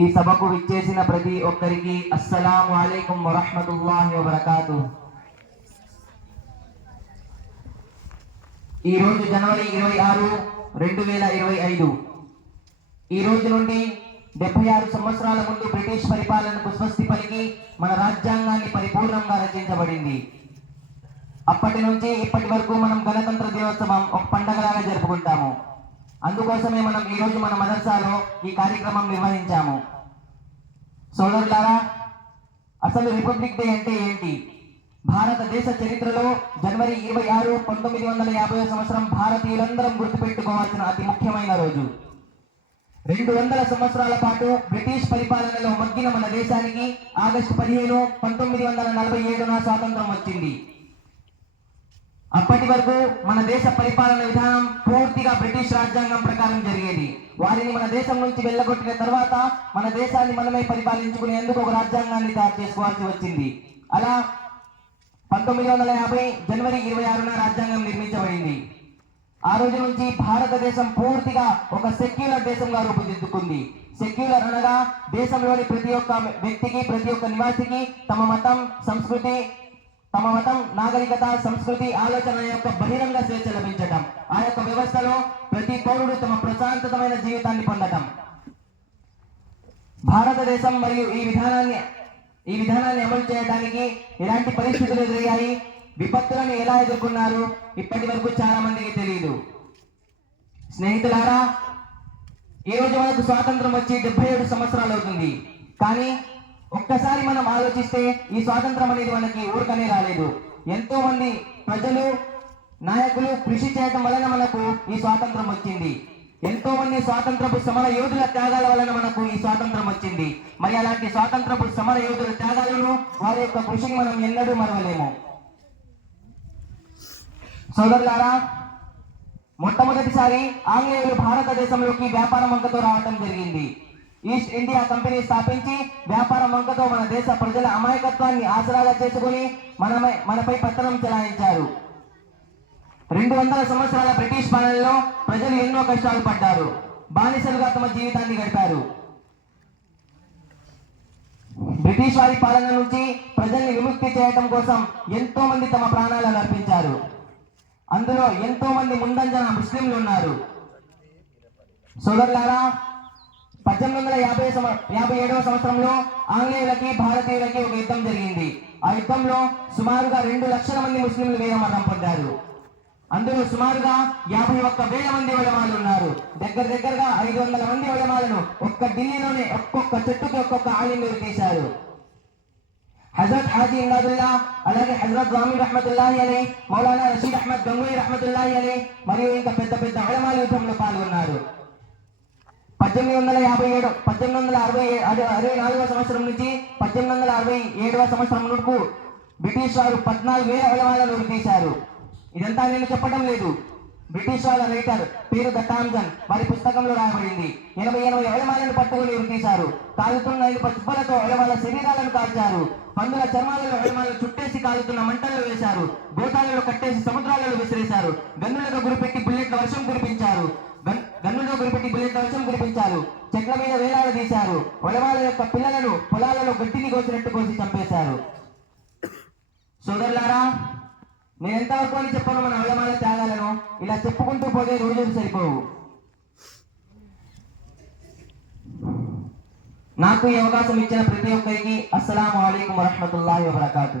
ఈ సభకు విచ్చేసిన ప్రతి ఒక్కరికి అస్సలాము అలైకుం వరహ్మతుల్లాహి వబరకాతుహు। ఈ రోజు జనవరి 26, 2025 ఈ రోజు నుండి 76 సంవత్సరాల ముందు బ్రిటిష్ పరిపాలనకు స్వస్తి పలికి మన రాజ్యాంగాన్ని పరిపూర్ణంగా రచించబడింది। అప్పటి నుంచి ఇప్పటి వరకు మనం గణతంత్ర దినోత్సవం ఒక పండగలాగా జరుపుకుంటాము। అందుకోసమే మనం ఈ రోజు మన మదర్సాలో ఈ కార్యక్రమం నిర్వహించాము। సోదరులారా, అసలు రిపబ్లిక్ డే అంటే ఏంటి? భారతదేశ చరిత్రలో జనవరి 26, 1950 సంవత్సరం భారతీయులందరం గుర్తుపెట్టుకోవాల్సిన అతి ముఖ్యమైన రోజు। 200 సంవత్సరాల పాటు బ్రిటిష్ పరిపాలనలో మగ్గిన మన దేశానికి ఆగస్టు 15, 1947న స్వాతంత్రం వచ్చింది। అప్పటి వరకు మన దేశ పరిపాలన విధానం పూర్తిగా బ్రిటిష్ రాజ్యాంగం ప్రకారం జరిగేది। వారిని మన దేశం నుంచి వెళ్ళగొట్టిన తర్వాత మన దేశాన్ని మనమే పరిపాలించుకునేందుకు ఒక రాజ్యాంగాన్ని తయారు చేసుకోవాల్సి వచ్చింది। అలా 1950 జనవరి 26న రాజ్యాంగం నిర్మించబడింది। ఆ రోజు నుంచి భారతదేశం పూర్తిగా ఒక సెక్యులర్ దేశంగా రూపుదిద్దుకుంది। సెక్యులర్ అనగా దేశంలోని ప్రతి ఒక్క వ్యక్తికి, ప్రతి ఒక్క నివాసికి తమ మతం, సంస్కృతి, తమ మతం, నాగరికత, సంస్కృతి, ఆలోచన యొక్క బహిరంగ స్వేచ్ఛ లభించటం, ఆ యొక్క వ్యవస్థలో ప్రతి పౌరుడు తమ ప్రశాంతమైన జీవితాన్ని పొందటం। భారతదేశం మరియు ఈ విధానాన్ని అమలు చేయడానికి ఎలాంటి పరిస్థితులు ఎదురయ్యాయి, విపత్తులను ఎలా ఎదుర్కొన్నారు, ఇప్పటి వరకు చాలా మందికి తెలియదు। స్నేహితులారా, ఈ రోజు మనకు స్వాతంత్రం వచ్చి 77 సంవత్సరాలు అవుతుంది। కానీ ఒక్కసారి మనం ఆలోచిస్తే ఈ స్వాతంత్రం అనేది మనకి ఊరికనే రాలేదు। ఎంతో మంది ప్రజలు, నాయకులు కృషి చేయడం వలన మనకు ఈ స్వాతంత్రం వచ్చింది। ఎంతో మంది స్వాతంత్రపు సమర యోధుల త్యాగాల వలన మనకు ఈ స్వాతంత్రం వచ్చింది। మరి అలాంటి స్వాతంత్రపు సమర యోధుల త్యాగాలను, వారి యొక్క కృషిని మనం ఎన్నడూ మరవలేము। సోదరులారా, మొట్టమొదటిసారి ఆంగ్లేయులు భారతదేశంలోకి వ్యాపారం వంకతో రావడం జరిగింది। ఈస్ట్ ఇండియా కంపెనీ స్థాపించి వ్యాపారం వంకతో మన దేశ ప్రజల అమాయకత్వాన్ని ఆసరాగా చేసుకుని మనపై పతనం చెలాయించారు। 200 సంవత్సరాల బ్రిటిష్ పాలనలో ప్రజలు ఎన్నో కష్టాలు పడ్డారు, బానిసలుగా తమ జీవితాన్ని గడిపారు। బ్రిటిష్ వారి పాలన నుంచి ప్రజల్ని విముక్తి చేయడం కోసం ఎంతో మంది తమ ప్రాణాలను అర్పించారు। అందులో ఎంతో మంది ముందంజన ముస్లింలు ఉన్నారు। సోదరులారా, 1857 సంవత్సరంలో ఆంగ్లేయులకి, భారతీయులకి ఒక యుద్ధం జరిగింది। ఆ యుద్ధంలో సుమారుగా 2 లక్షల మంది ముస్లింలు వీరమరణం పొందారు। అందులో సుమారుగా 51,000 మంది ఉలమాలు ఉన్నారు। దగ్గరగా 500 మంది ఉలమాలను ఒక్క ఢిల్లీలోనే ఒక్కొక్క చెట్టుకి ఒక్కొక్క ఆలింలు తీశారు। హజరత్ హాజీ ఇమ్దాదుల్లా, అలాగే హజరత్ జామి రహమతుల్లాహి అలై, మౌలానా రషీద్ అహ్మద్ గంగోయి రహమతుల్లాహి అలై మరియు ఇంకా పెద్ద పెద్ద ఉలమాలు యుద్ధంలో పాల్గొన్నారు। 1864 సంవత్సరం నుంచి 1867 సంవత్సరం వరకు బ్రిటిష్ వారు 14,000 ఉలమాలను ఉరితీశారు। ఇదంతా నేను చెప్పడం లేదు, బ్రిటిష్ వాళ్ళ రైటర్ పేరు ద థామ్సన్ వారి పుస్తకంలో రాయబడింది। 80 ఉలమాలను పట్టుకుని ఉరితీశారు। కాలుతున్న పుష్పలతో ఉలమాల శరీరాలను కాల్చారు। పందుల చర్మాలలో ఉలమాలను చుట్టేసి కాలుతున్న మంటల్లో వేశారు। గోతాలలో కట్టేసి సముద్రాలలో విసిరేశారు। గన్నులతో గురిపెట్టి బుల్లెట్ల వర్షం కురిపించారు। చెట్ల మీద వేలాడ తీశారు। ఉలమాల యొక్క పిల్లలను పొలాలలో గట్టిని కోసినట్టు కోసి చంపేశారు। సోదరులారా, నేను ఎంతవరకు అని చెప్పను మన ఉలమాల త్యాగాలను, ఇలా చెప్పుకుంటూ పోతే రోజులు సరిపోవు। నాకు ఈ అవకాశం ఇచ్చిన ప్రతి ఒక్కరికి అస్సలాము అలైకుం వరహ్మతుల్లాహి వబరకాతు.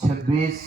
26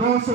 200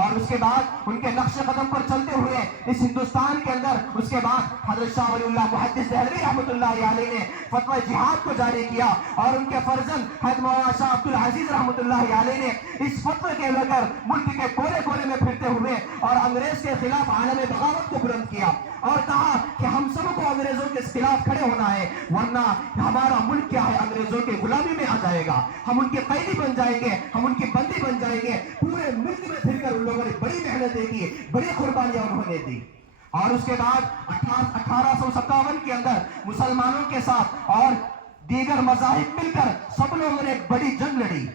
اور اس کے بعد ان کے نقش قدم پر چلتے ہوئے اس ہندوستان کے اندر اس کے بعد حضرت شاہ ولی اللہ محدث دہلوی رحمۃ اللہ علیہ نے فتوی جہاد کو جاری کیا اور ان کے فرزند حضرت مولانا شاہ عبد العزیز رحمۃ اللہ علیہ نے اس فتوی کے لے کر ملک کے کونے کونے میں پھرتے ہوئے اور انگریز کے خلاف عالم بغاوت کو بلند کیا اور کہا کہ ہم سب کو انگریزوں کے خلاف کھڑے ہونا ہے، ورنہ ہمارا ملک کیا ہے انگریزوں کے غلامی میں آ جائے گا، ہم ان کے قیدی بن جائیں گے، ہم ان کی بندی بن جائیں گے۔ پورے ملک میں پھر کر ان لوگوں نے بڑی محنتیں کی، بڑی قربانیاں انہوں نے دی۔ اور اس کے بعد 1857 کے اندر مسلمانوں کے ساتھ اور دیگر مذاہب مل کر سب لوگوں نے ایک بڑی جنگ لڑی،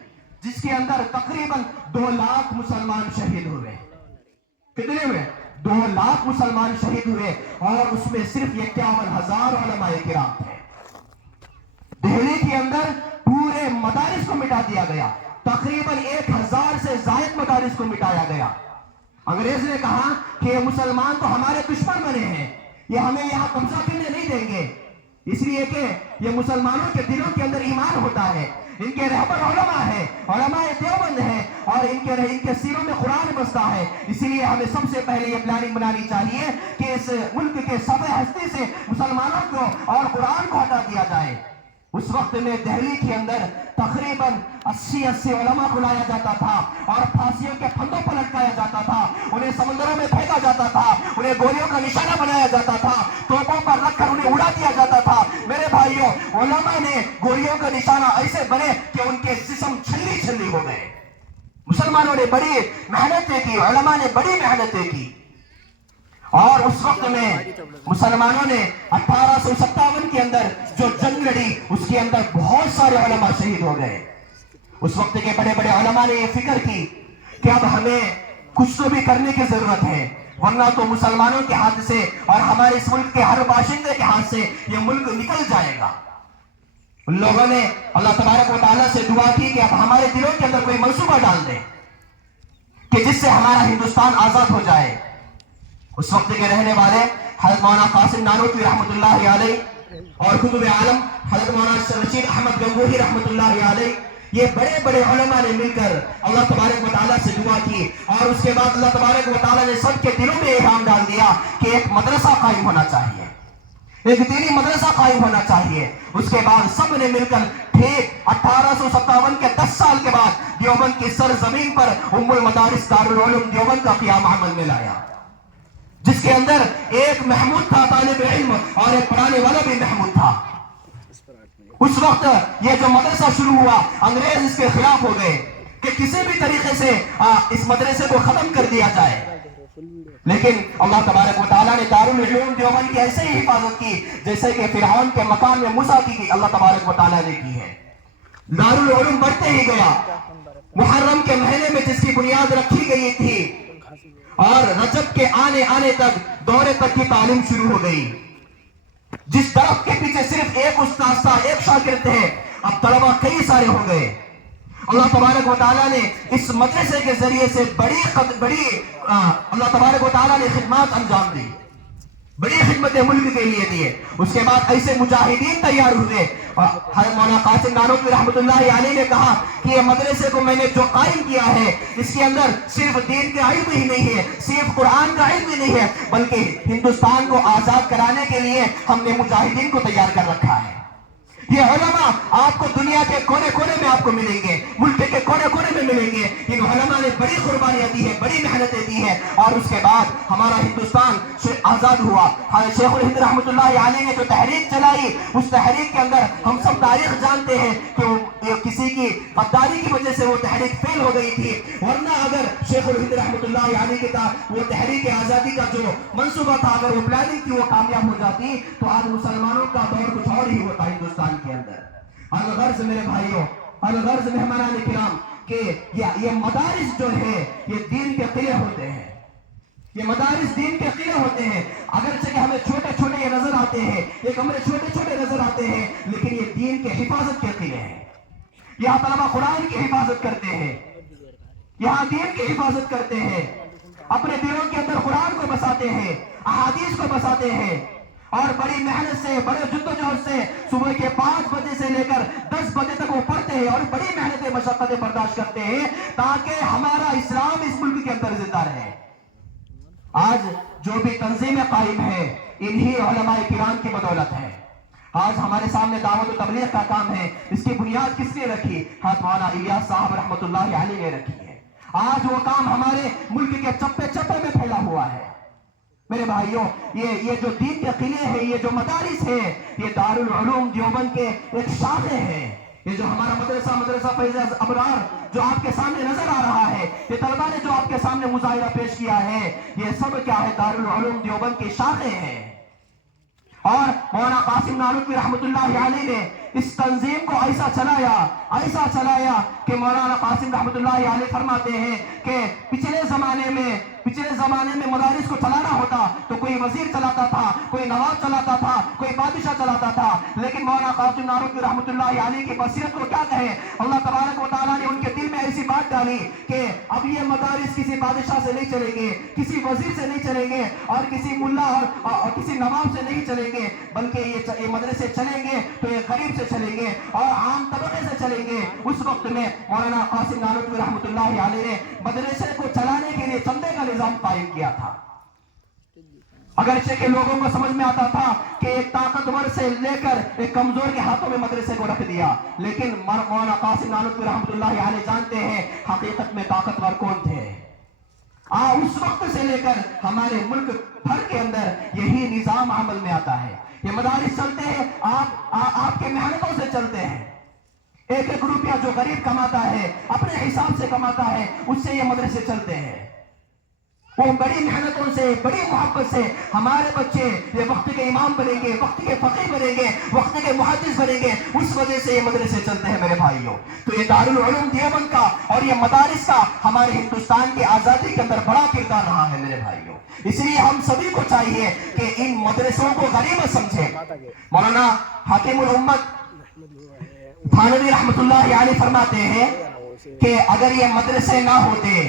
جس کے اندر تقریباً 2 لاکھ مسلمان شہید ہوئے۔ کتنے ہوئے؟ 2 لاکھ مسلمان شہید ہوئے، اور اس میں صرف 51,000 علماء کرام تھے۔ دہلی کے اندر پورے مدارس کو مٹا دیا گیا، تقریباً 1000 سے زائد مدارس کو مٹایا گیا۔ انگریز نے کہا کہ مسلمان تو ہمارے دشمن بنے ہیں، یہ ہمیں یہاں قبضہ کرنے نہیں دیں گے، اس لیے کہ یہ مسلمانوں کے دلوں کے اندر ایمان ہوتا ہے، ان کے رہبر علماء ہیں، علماء دیوبند ہیں، اور ان کے سینوں میں قرآن بستا ہے، اسی لیے ہمیں سب سے پہلے یہ پلاننگ بنانی چاہیے کہ اس ملک کے صفحہ ہستی سے مسلمانوں کو اور قرآن کو ہٹا دیا جائے۔ اس وقت میں دہلی کے اندر تقریباً 80 علماء کو لایا جاتا تھا اور پھانسیوں کے پھندوں پر لٹکایا جاتا تھا، انہیں سمندروں میں پھینکا جاتا تھا، انہیں گولیوں کا نشانہ بنایا جاتا تھا، توپوں پر رکھ کر انہیں اڑا دیا جاتا تھا۔ میرے بھائیوں، علماء نے گولیوں کا نشانہ ایسے بنے کہ ان کے جسم چھلی چھلی ہو گئے۔ مسلمانوں نے بڑی محنتیں کی، علماء نے بڑی محنتیں کی، اور اس وقت میں مسلمانوں نے 1857 کے اندر جو جنگ لڑی اس کے اندر بہت سارے علماء شہید ہو گئے۔ اس وقت کے بڑے بڑے علماء نے یہ فکر کی کہ اب ہمیں کچھ تو بھی کرنے کی ضرورت ہے، ورنہ تو مسلمانوں کے ہاتھ سے اور ہمارے اس ملک کے ہر باشندے کے ہاتھ سے یہ ملک نکل جائے گا۔ ان لوگوں نے اللہ تبارک و تعالیٰ سے دعا کی کہ اب ہمارے دلوں کے اندر کوئی منصوبہ ڈال دے کہ جس سے ہمارا ہندوستان آزاد ہو جائے۔ اس وقت کے رہنے والے حضرت مولانا قاسم نانوتوی رحمۃ اللہ علیہ اور قطب عالم حضرت مولانا رشید احمد گنگوہی رحمۃ اللہ علیہ، یہ بڑے بڑے علماء نے مل کر اللہ تبارک و تعالیٰ سے دعا کی، اور اس کے بعد اللہ تبارک و تعالیٰ نے سب کے دلوں میں احام ڈال دیا کہ ایک مدرسہ قائم ہونا چاہیے، ایک دینی مدرسہ قائم ہونا چاہیے۔ اس کے بعد سب نے مل کر ٹھیک 1857 کے 10 سال کے بعد دیوبند کی سرزمین پر ام المدارس دارالعلوم دیوبند کا قیام عمل میں لایا، جس کے اندر ایک محمود تھا طالب علم اور ایک پڑھانے والا بھی محمود تھا۔ اس وقت یہ جو مدرسہ شروع ہوا، انگریز اس کے خلاف ہو گئے کہ کسی بھی طریقے سے اس مدرسے کو ختم کر دیا جائے، لیکن اللہ تبارک و تعالیٰ نے دارالعلوم دیوبند کی ایسے ہی حفاظت کی جیسے کہ فرعون کے مکان میں موسیٰ کی اللہ تبارک و تعالیٰ نے کی ہے۔ دارالعلوم بڑھتے ہی گیا، محرم کے مہینے میں جس کی بنیاد رکھی گئی تھی اور رجب کے آنے تک دورے تک کی تعلیم شروع ہو گئی۔ جس درخت کے پیچھے صرف ایک استاد تھا، ایک شاگرد تھے، اب طلبہ کئی سارے ہو گئے۔ اللہ تبارک و تعالیٰ نے اس مدرسے کے ذریعے سے بڑی اللہ تبارک و تعالیٰ نے خدمات انجام دی، بڑی خدمتیں ملک کے لیے دیے۔ اس کے بعد ایسے مجاہدین تیار ہوئے، حضرت مولانا قاسم نانوتوی رحمۃ اللہ علیہ نے کہا کہ یہ مدرسے کو میں نے جو قائم کیا ہے، اس کے اندر صرف دین کا علم ہی نہیں ہے، صرف قرآن کا علم ہی نہیں ہے، بلکہ ہندوستان کو آزاد کرانے کے لیے ہم نے مجاہدین کو تیار کر رکھا ہے۔ یہ علماء آپ کو دنیا کے کونے کونے میں آپ کو ملیں گے، ملک کے کونے کونے میں ملیں گے۔ ان علماء نے بڑی قربانیاں دی ہیں، بڑی محنتیں دی ہیں، اور اس کے بعد ہمارا ہندوستان آزاد ہوا۔ حضرت شیخ الہند رحمۃ اللہ علیہ نے جو تحریک چلائی، اس تحریک کے اندر ہم سب تاریخ جانتے ہیں کہ کسی کی غداری کی وجہ سے وہ تحریک فیل ہو گئی تھی، ورنہ اگر شیخ الہند رحمۃ اللہ علیہ کے ساتھ وہ تحریک آزادی کا جو منصوبہ تھا، اگر وہ پلاننگ تھی، وہ کامیاب ہو جاتی تو آج مسلمانوں کا دور کچھ اور ہی ہوتا ہندوستان کے اندر۔ الغرض میرے بھائیوں، الغرض مہمانان کرام، کہ یہ مدارس جو ہے یہ دین کے قلعے ہوتے ہیں، یہ مدارس دین کے قلعے ہوتے ہیں۔ اگرچہ کہ ہمیں چھوٹے چھوٹے یہ نظر آتے ہیں، یہ کمرے چھوٹے چھوٹے نظر آتے ہیں، لیکن یہ دین کے حفاظت کے قلعے ہیں۔ یہاں طلبہ قرآن کی حفاظت کرتے ہیں، یہاں دین کی حفاظت کرتے ہیں، اپنے دلوں کے اندر قرآن کو بساتے ہیں، احادیث کو بساتے ہیں۔ اور بڑی محنت سے بڑے جدوجہد سے صبح کے 5 بجے سے لے کر 10 بجے تک وہ پڑھتے ہیں اور بڑی محنتیں مشقتیں برداشت کرتے ہیں تاکہ ہمارا اسلام اس ملک کے اندر زندہ رہے. آج جو بھی تنظیمیں قائم ہیں انہی علماء کرام کی بدولت ہے. آج ہمارے سامنے دعوت و تبلیغ کا کام ہے. اس کی بنیاد کس نے رکھی؟ حضرت مولانا الیاس صاحب رحمۃ اللہ علیہ نے رکھی ہے. آج وہ کام ہمارے ملک کے چپے چپے میں پھیلا ہوا ہے. میرے بھائیوں، یہ جو دین کے قلعے ہیں، یہ جو مدارس ہیں، یہ دارالعلوم دیوبند کے ایک شاخے ہیں. یہ جو ہمارا مدرسہ فیض ابرار جو آپ کے سامنے نظر آ رہا ہے، یہ طلبہ نے جو آپ کے سامنے مظاہرہ پیش کیا ہے، یہ سب کیا ہے؟ دارالعلوم دیوبند کے شاخے ہیں. اور مولانا قاسم نانوتوی رحمۃ اللہ علیہ نے اس تنظیم کو ایسا چلایا کہ مولانا قاسم رحمۃ اللہ علیہ فرماتے ہیں کہ پچھلے زمانے میں مدارس کو چلانا ہوتا تو کوئی وزیر چلاتا تھا، کوئی نواب چلاتا تھا، کوئی بادشاہ چلاتا تھا. لیکن مولانا قاسم نانوتوی رحمۃ اللہ علیہ کی بصیرت کو کیا کہیں، اللہ تبارک و تعالیٰ نے ان کے دل میں ایسی بات ڈالی کہ اب یہ مدارس کسی بادشاہ سے نہیں چلیں گے، کسی وزیر سے نہیں چلیں گے اور کسی ملا اور کسی نواب سے نہیں چلیں گے، بلکہ یہ مدرسے چلیں گے تو یہ غریب سے چلیں گے اور عام طبقے سے چلیں گے. اس وقت میں مولانا قاسم نانوتوی رحمۃ اللہ علیہ نے مدرسے کو چلانے کے لیے چندے کا نظام قائم کیا تھا. اگرچہ کہ لوگوں کو سمجھ میں آتا تھا کہ ایک طاقتور سے لے کر ایک کمزور کے ہاتھوں میں مدرسے کو رکھ دیا، لیکن مولانا قاسم نانوتوی رحمۃ اللہ علیہ جانتے ہیں حقیقت میں طاقتور کون تھے. اس وقت سے لے کر ہمارے ملک بھر کے اندر یہی نظام عمل میں آتا ہے. یہ مدارس چلتے ہیں آپ کے محنتوں سے چلتے ہیں. ایک ایک روپیہ جو غریب کماتا ہے اپنے حساب سے کماتا ہے، اس سے یہ مدرسے چلتے ہیں. وہ بڑی محنتوں سے بڑی محبت سے ہمارے بچے یہ وقت کے امام بنیں گے، وقت کے فقیہ بنیں گے، وقت کے محدث بنیں گے، اس وجہ سے یہ مدرسے چلتے ہیں میرے بھائیوں. تو یہ دارالعلوم دیوبند کا اور یہ مدارس کا ہمارے ہندوستان کی آزادی کے اندر بڑا کردار رہا ہے میرے بھائیوں. اس لیے ہم سبھی کو چاہیے کہ ان مدرسوں کو غنیمت سمجھیں. مولانا حکیم الامت تھانوی رحمۃ اللہ علیہ فرماتے ہیں کہ اگر یہ مدرسے نہ ہوتے،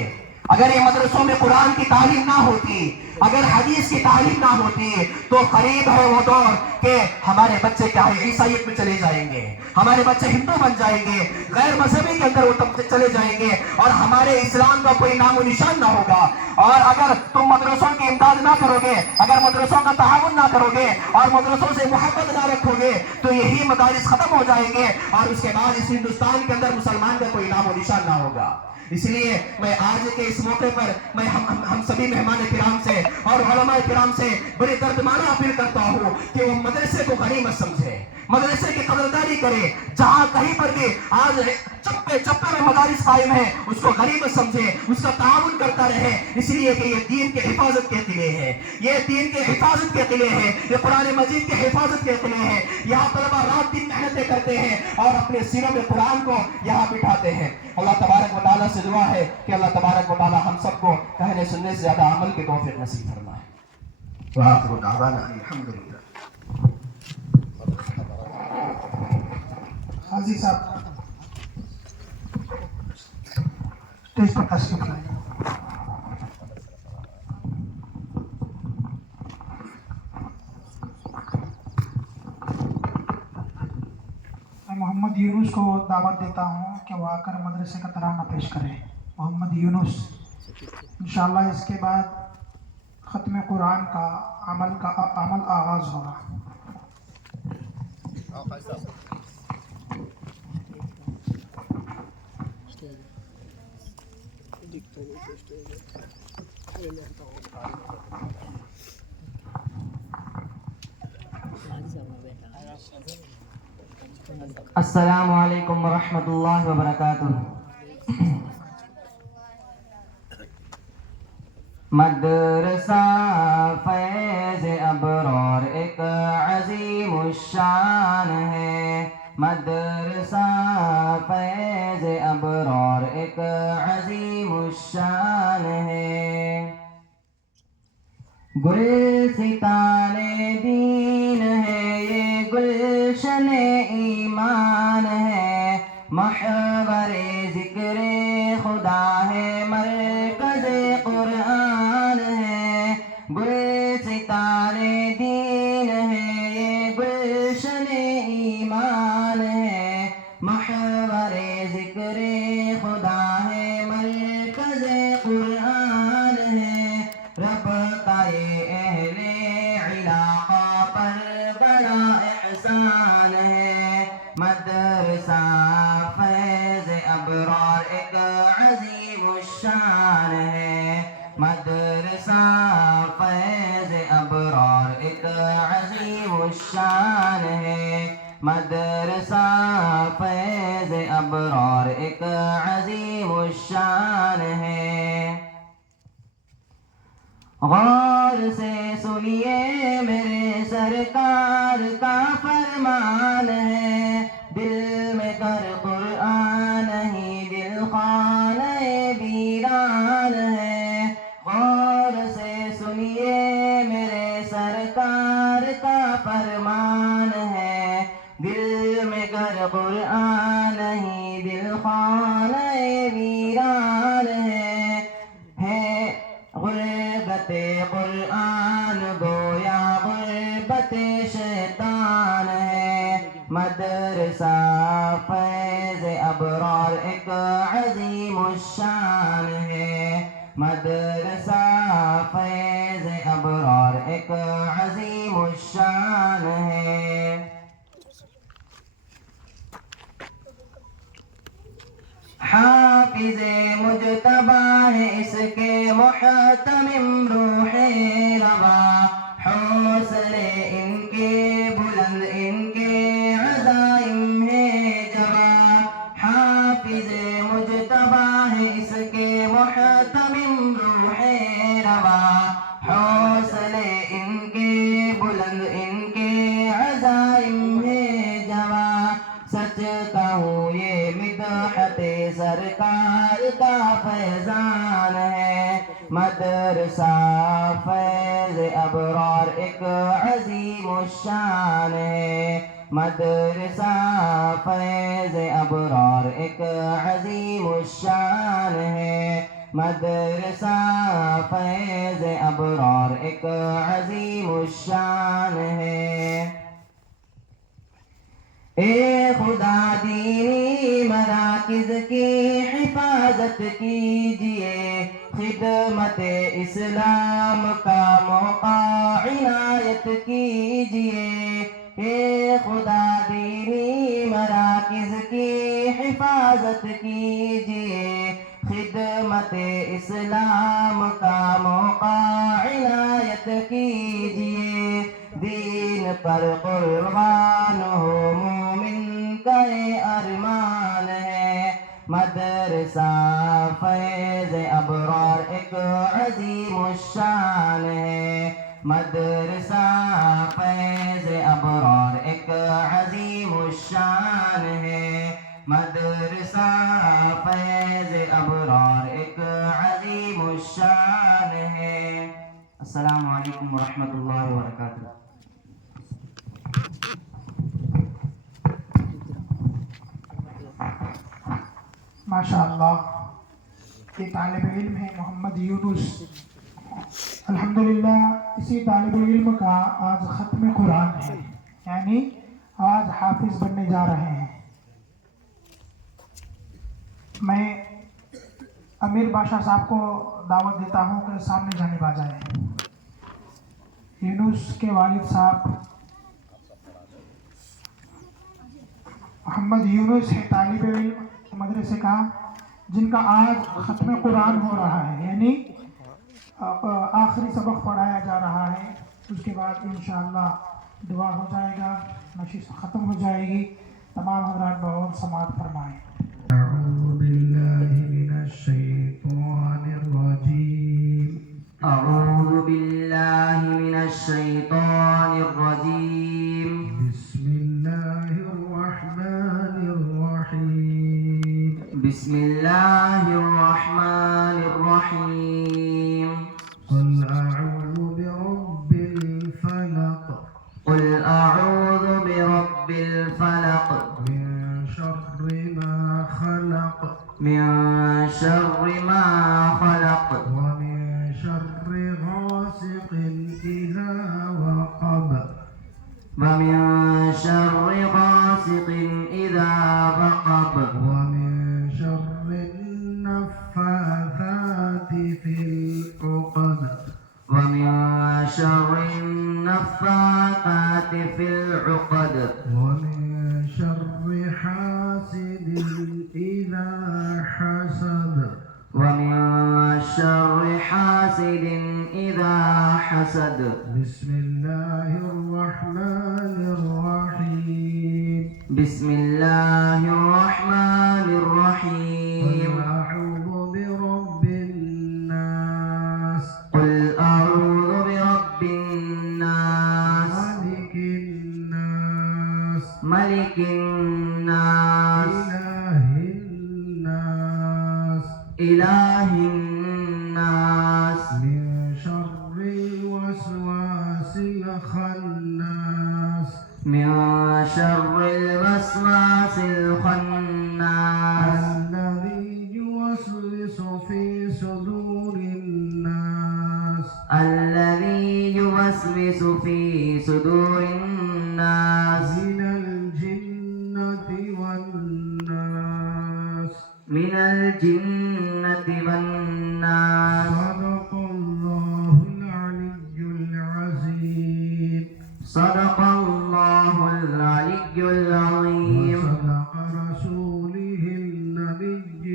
اگر یہ مدرسوں میں قرآن کی تعلیم نہ ہوتی، اگر حدیث کی تعلیم نہ ہوتی تو قریب ہے وہ دور کہ ہمارے بچے کیا ہے عیسائیت میں چلے جائیں گے، ہمارے بچے ہندو بن جائیں گے، غیر مذہبی کے اندر وہ تب چلے جائیں گے اور ہمارے اسلام کا کوئی نام و نشان نہ ہوگا. اور اگر تم مدرسوں کی امداد نہ کرو گے، اگر مدرسوں کا تعاون نہ کرو گے اور مدرسوں سے محبت نہ رکھو گے تو یہی مدارس ختم ہو جائیں گے اور اس کے بعد اس ہندوستان کے اندر مسلمان کا کوئی نام و نشان نہ ہوگا. اس لیے میں آج کے اس موقع پر میں ہم سبھی مہمان کرام سے اور علماء کرام سے بڑی دردمانہ اپیل کرتا ہوں کہ وہ مدرسے کو غنیمت سمجھے، مدرسے کی قدردانی کرے. جہاں کہیں پر بھی آج چپے چپے میں مدارس قائم ہیں اس کو غنیمت سمجھے، اس کا تعاون کرتا رہے. اس لیے کہ یہ دین کے حفاظت کے قلعے ہیں، یہ دین کے حفاظت کے قلعے ہیں، یہ قرآن مجید کے حفاظت کے قلعے ہیں. یہاں طلبہ رات دن محنتیں کرتے ہیں اور اپنے سینوں میں قرآن کو یہاں بٹھاتے ہیں. اللہ تبارک و تعالیٰ سے دعا ہے کہ اللہ تبارک و تعالیٰ ہم سب کو کہنے سننے سے زیادہ عمل کے توفیق نصیب فرمائے. وآخر دعوانا الحمدللہ. حاجی صاحب اسٹیج پر تشریف لائیں. میں محمد یونس کو دعوت دیتا ہوں کہ وہ آ کر مدرسے کا ترانہ پیش کریں. محمد یونس انشاءاللہ اس کے بعد ختم قرآن کا عمل آغاز ہوگا. السلام علیکم ورحمۃ اللہ وبرکاتہ. مدرسہ فیض ابرار ایک عظیم الشان ہے، مدرسہ فیض ابرار ایک عظیم الشان ہے. گلستان دین ہے یہ گلشن ایمان ہے، محور ذکر خدا ہے مرکز قرآن ہے. گلستان دین ہے مدرسہ فیض ابرار ایک عظیم الشان ہے. غور سے سنیے میرے سرکار کا فرمان ہے. دل میں کر قرآن ہی دل خانہ ویران ہے. غور سے سنیے میرے سرکار کا فرمان ہے. دل میں کر قرآن ہی دل خانہ ویران ہے. غربت قرآن گویا غربت شیطان ہے. مدرسہ فیض ابرار ایک عظیم الشان ہے. مدرسہ فیض ابرار ایک عظیم الشان ہے. حافظ مجتبی ہے اس کے محتمم روح روا. حوصلے ان کے بلند ان کے عزائم ہے جوا. حافظ مجتبی ہے اس کے محتمم روح روا. حوصلے ان کے بلند ان کے عزائم ہے جوا. سچ کہوں یہ مدحت سرکار کا فیضان ہے. مدرسہ فیض ابرار ایک عظیم الشان ہے. مدرسہ فیض ابرار ایک عظیم الشان ہے. مدرسہ فیض ابرار ایک عظیم الشان ہے. اے خدا دینی مراکز کی حفاظت کیجئے. خدمت اسلام کا موقع عنایت کیجئے. اے خدا دینی مراکز کی حفاظت کیجئے. خدمت اسلام کا موقع عنایت کیجئے. دین پر قربان ہو مومن کا یہ ارمان ہے. مدرسہ فیض ابرار ایک عظیم الشان ہے. مدرسہ فیض ابرار ایک عظیم الشان ہے. مدرسہ فیض ابرار ایک عظیم الشان ہے. السلام علیکم ورحمۃ اللہ وبرکاتہ. ماشاءاللہ یہ طالب علم ہے محمد یونس. الحمدللہ اسی طالب علم کا آج ختم قرآن ہے، یعنی آج حافظ بننے جا رہے ہیں. میں امیر بادشاہ صاحب کو دعوت دیتا ہوں کہ سامنے جانب آ جائیں. یونس کے والد صاحب محمد یونس ہے طالب علم مدرسے کا، جن کا آج ختم قرآن ہو رہا ہے، یعنی آخری سبق پڑھایا جا رہا ہے. اس کے بعد انشاءاللہ دعا ہو جائے گا، نشست ختم ہو جائے گی. تمام حضرات بغور سماعت فرمائیں. اعوذ باللہ من الشیطان الرجیم. اعوذ باللہ من الشیطان الرجیم. بسم اللہ الرحمن الرحیم. بسم اللہ الرحمن الرحیم. قل اعوذ برب الفلق. قل اعوذ برب الفلق. من شر ما خلق. من شر ما خلق. ومن شر غاسق إذا وقب. ومن شر غاسق إذا وقب. ومن شر النفاثات في العقد. ومن شر النفاثات في العقد. ومن شر حاسد إذا حسد. ومن شر حاسد إذا حسد. بسم الله الرحمن الرحيم. بسم الله الرحمن الرحيم قل أعوذ برب الناس قل أعوذ برب الناس ملك الناس ملك الناس إله الناس إله الناس من شر الوسواس الخناس من شر الوسواس الخناس الذي يوسوس في صدور الناس الذي يوسوس في صدور الناس من الجنة والناس. من الجنة والناس. صدق الله العلي العظيم. صدق الله العلي العظيم. وصدق رسوله النبي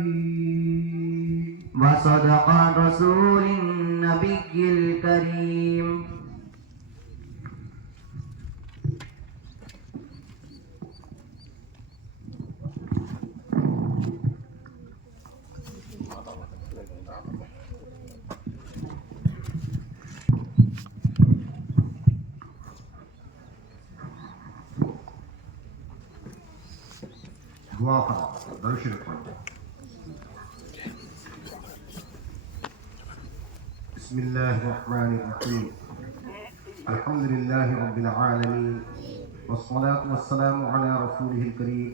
الكريم. وصدق رسول النبي الكريم. دعا کرو درود شریف پڑھو. بسم الله الرحمن الرحيم. الحمد لله رب العالمين والصلاة والسلام على رسوله الكريم.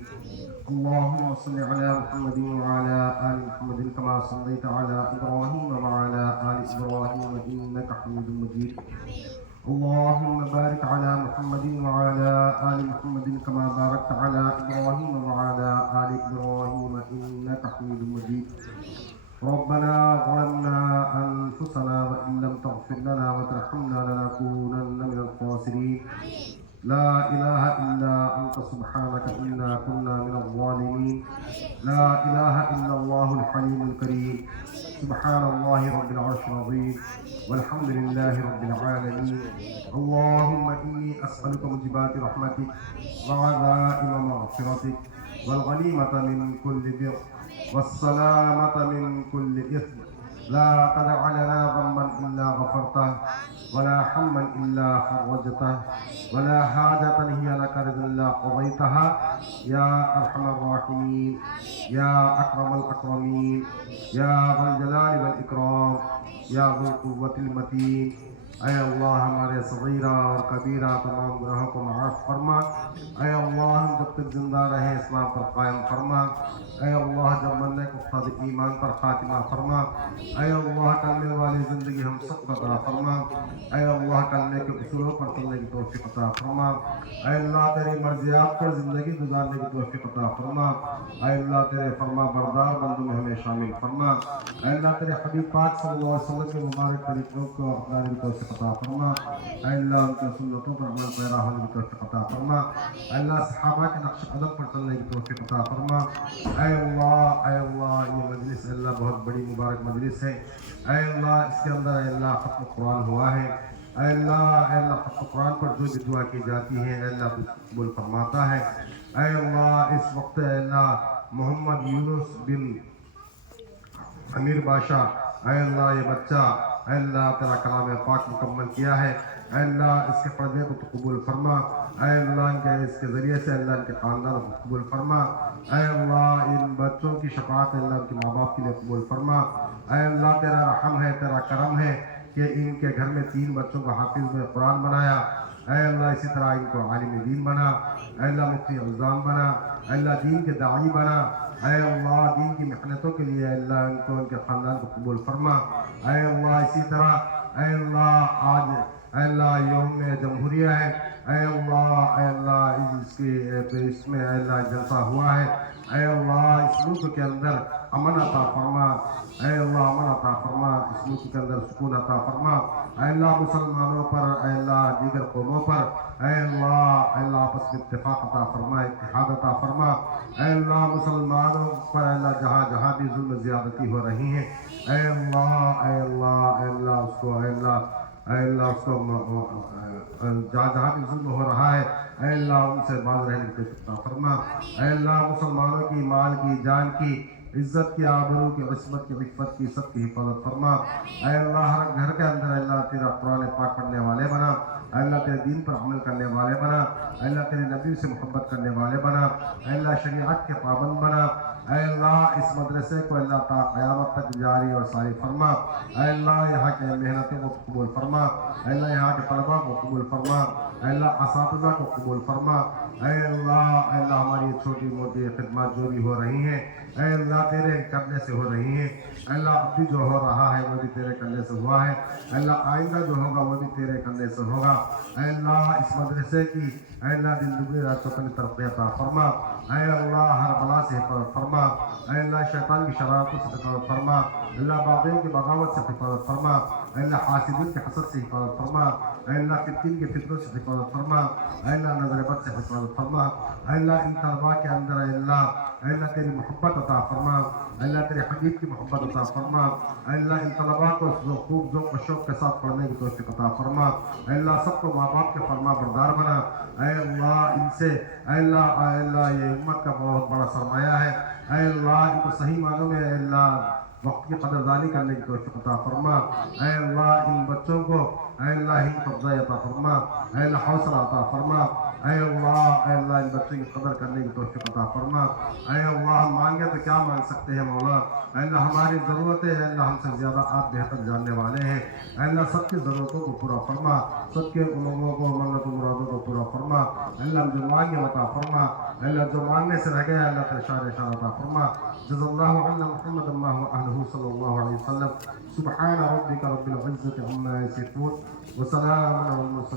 اللهم صل على محمد وعلى آل محمد كما صليت على إبراهيم وعلى آل إبراهيم إنك حميد مجيد. اللهم بارك على محمد وعلى آل محمد كما باركت على إبراهيم وعلى آل إبراهيم إنك حميد مجيد. ربنا ظلمنا أنفسنا وإن لم تغفر لنا وترحمنا لنكونن من الخاسرين. لا إله إلا أنت سبحانك إنا كنا من الظالمين. لا إله إلا الله الحليم الكريم. سبحان الله رب العرش العظيم والحمد لله رب العالمين. اللهم إني أسألك موجبات رحمتك وعزائم مغفرتك والغنيمة من كل بر والسلامة من كل إثم. لا تدع لنا ذنبا إلا غفرته ولا حما إلا فرجته ولا حاجة هي لك رضا إلا قضيتها يا أرحم الراحمين يا أكرم الأكرمين يا ذا الجلال والإكرام يا ذو القوة المتين. اے اللہ ہمارے صغیرہ اور کبیرہ تمام گناہوں کو معاف فرما. اے اللہ ہم جب تک زندہ رہیں اسلام پر قائم فرما. اے اللہ جب مرنے کو خود ایمان پر خاتمہ فرما. اے اللہ کلمے والی زندگی ہم سب کو عطا فرما. اے اللہ کلمے کے اصولوں پر چلنے کی توفیق عطا فرما. اے اللہ تیری مرضیات پر زندگی گزارنے کی توفیق عطا فرما. اے اللہ تیرے فرما بردار بندوں میں ہمیں شامل فرما. اے اللہ تیرے حبیب پاک صلی اللہ علیہ وسلم کے مبارک طریقوں کو اپنانے کی توفیق عطا فرما. اے اللہ ان کی سنتوں پر عمل پیرا ہونے کی توفیق عطا فرما. اے اللہ صحابہ کے نقش قدم پر چلنے کی توفیق عطا فرما. اے اللہ یہ مجلس اے اللہ بہت بڑی مبارک مجلس ہے. اے اللہ اس کے اندر اے اللہ ختم قرآن ہوا ہے. اے اللہ ختم قرآن پر جو بھی دعا کی جاتی ہے اے اللہ تو قبول فرماتا ہے. اے اللہ اس وقت اے اللہ محمد یونس بن امیر بادشاہ اے اللہ یہ بچہ اے اللہ تیرا کلام پاک مکمل کیا ہے. اے اللہ اس کے پردے کو تو قبول فرما. اے اللہ اس کے ذریعے سے اللہ ان کے خاندان کو قبول فرما. اے اللہ ان بچوں کی شفاعت اللہ ان کے ماں باپ کے لیے قبول فرما. اے اللہ تیرا رحم ہے تیرا کرم ہے کہ ان کے گھر میں 3 بچوں کو حافظ میں قرآن بنایا. اے اللہ اسی طرح ان کو عالم دین بنا. اے اللہ مفتی الزام بنا. اے اللہ دین کے داعی بنا. اے اللہ دین کی محنتوں کے لیے اللہ ان کو ان کے خاندان کو قبول فرما. اے اللہ اسی طرح اے اللہ آج اے اللہ یوم جمہوریہ ہے. اے اللہ اس میں اے اللہ جلسہ ہوا ہے. اے اللہ اس ملک کے اندر امن عطا فرما. اے اللہ امن عطا فرما. اس ملک کے اندر سکون عطا فرما. اے اللہ مسلمانوں پر اے اللہ دیگر قوموں پر اے اللہ آپس میں اتفاق عطا فرما اتحاد عطا فرما. اے اللہ مسلمانوں پر اے اللہ جہاں بھی ظلم زیادتی ہو رہی ہیں اے اللہ اس کو اے اللہ اے اللہ اس کو جہاں جہاں بھی ظلم ہو رہا ہے اے اللہ ان سے باز رہنے کی توفیق عطا فرما اے اللہ مسلمانوں کی مال کی جان کی عزت کی آبرو کی عصمت کی عفت کی سب کی حفاظت فرما اے اللہ ہر گھر کے اندر اے اللہ تیرا قرآن پاک پڑھنے والے بنا اے اللہ تیرے دین پر عمل کرنے والے بنا اے اللہ تیرے نبی سے محبت کرنے والے بنا اے اللہ شریعت کے پابند بنا اے اللہ اس مدرسے کو اللہ تا قیامت تک جاری اور ساری فرما اے اللہ یہاں کے محنتوں کو قبول فرما اے اللہ یہاں کے طلباء کو قبول فرما اے اللہ اساتذہ کو قبول فرما اے اللہ ہماری چھوٹی موٹی خدمات جو بھی ہو رہی ہیں اے اللہ تیرے کرنے سے ہو رہی ہیں اے اللہ اب بھی جو ہو رہا ہے وہ بھی تیرے کرنے سے ہوا ہے اے اللہ آئندہ جو ہوگا وہ بھی تیرے کرنے سے ہوگا اے اللہ اس مدرسے کی اے اللہ دن دگنی رات چوگنی ترقی عطا فرما اے اللہ ہر بلا سے حفاظت فرما اے اللہ شیطان کی شرارتوں سے حفاظت فرما اے اللہ باغیوں کی بغاوت سے حفاظت فرما اے اللہ حاسدین کے حسد سے حفاظت فرما اے اللہ فتنین کے فتنوں سے حفاظت فرما اے اللہ نظر بد سے حفاظت فرما اے اللہ ان طلباء کے اندر اے اللہ تیری محبت عطا فرما اے اللہ تیرے حبیب کی محبت عطا فرما اے اللہ ان طلباء کو خوب ذوق و شوق کے ساتھ پڑھنے کی توفیق عطا فرما اے اللہ سب کو ماں باپ کے فرما بردار بنا اے اللہ ان سے اے اللہ یہ امت کا بہت بڑا سرمایہ ہے اے اللہ ان کو صحیح معنوں میں اے اللہ وقت کی قدردانی کرنے کی توفیق عطا فرما اے اللہ ان بچوں کو اے اللہ ہمت افزائی عطا فرما اے اللہ حوصلہ عطا فرما اے اللہ ان بچوں کی قدر کرنے کی توفیق عطا فرما اے اللہ ہم مانگے تو کیا مانگ سکتے ہیں مولا اے اللہ ہماری ضرورتیں اے اللہ ہم سے زیادہ آپ بہتر جاننے والے ہیں اے اللہ سب کی ضرورتوں کو پورا فرما سب کے امنگوں کو منت و مرادوں کو پورا فرما اے اللہ ہم جو مانگے عطا فرما اے اللہ جو مانگنے سے رہ گئے اللہ تیرے اشارے عطا فرما جزا اللہ عنا محمد اللہ وآلہ صلی اللہ علیہ وسلم سبحان ربک رب العزة عما یصفون وسلام علی المرسلین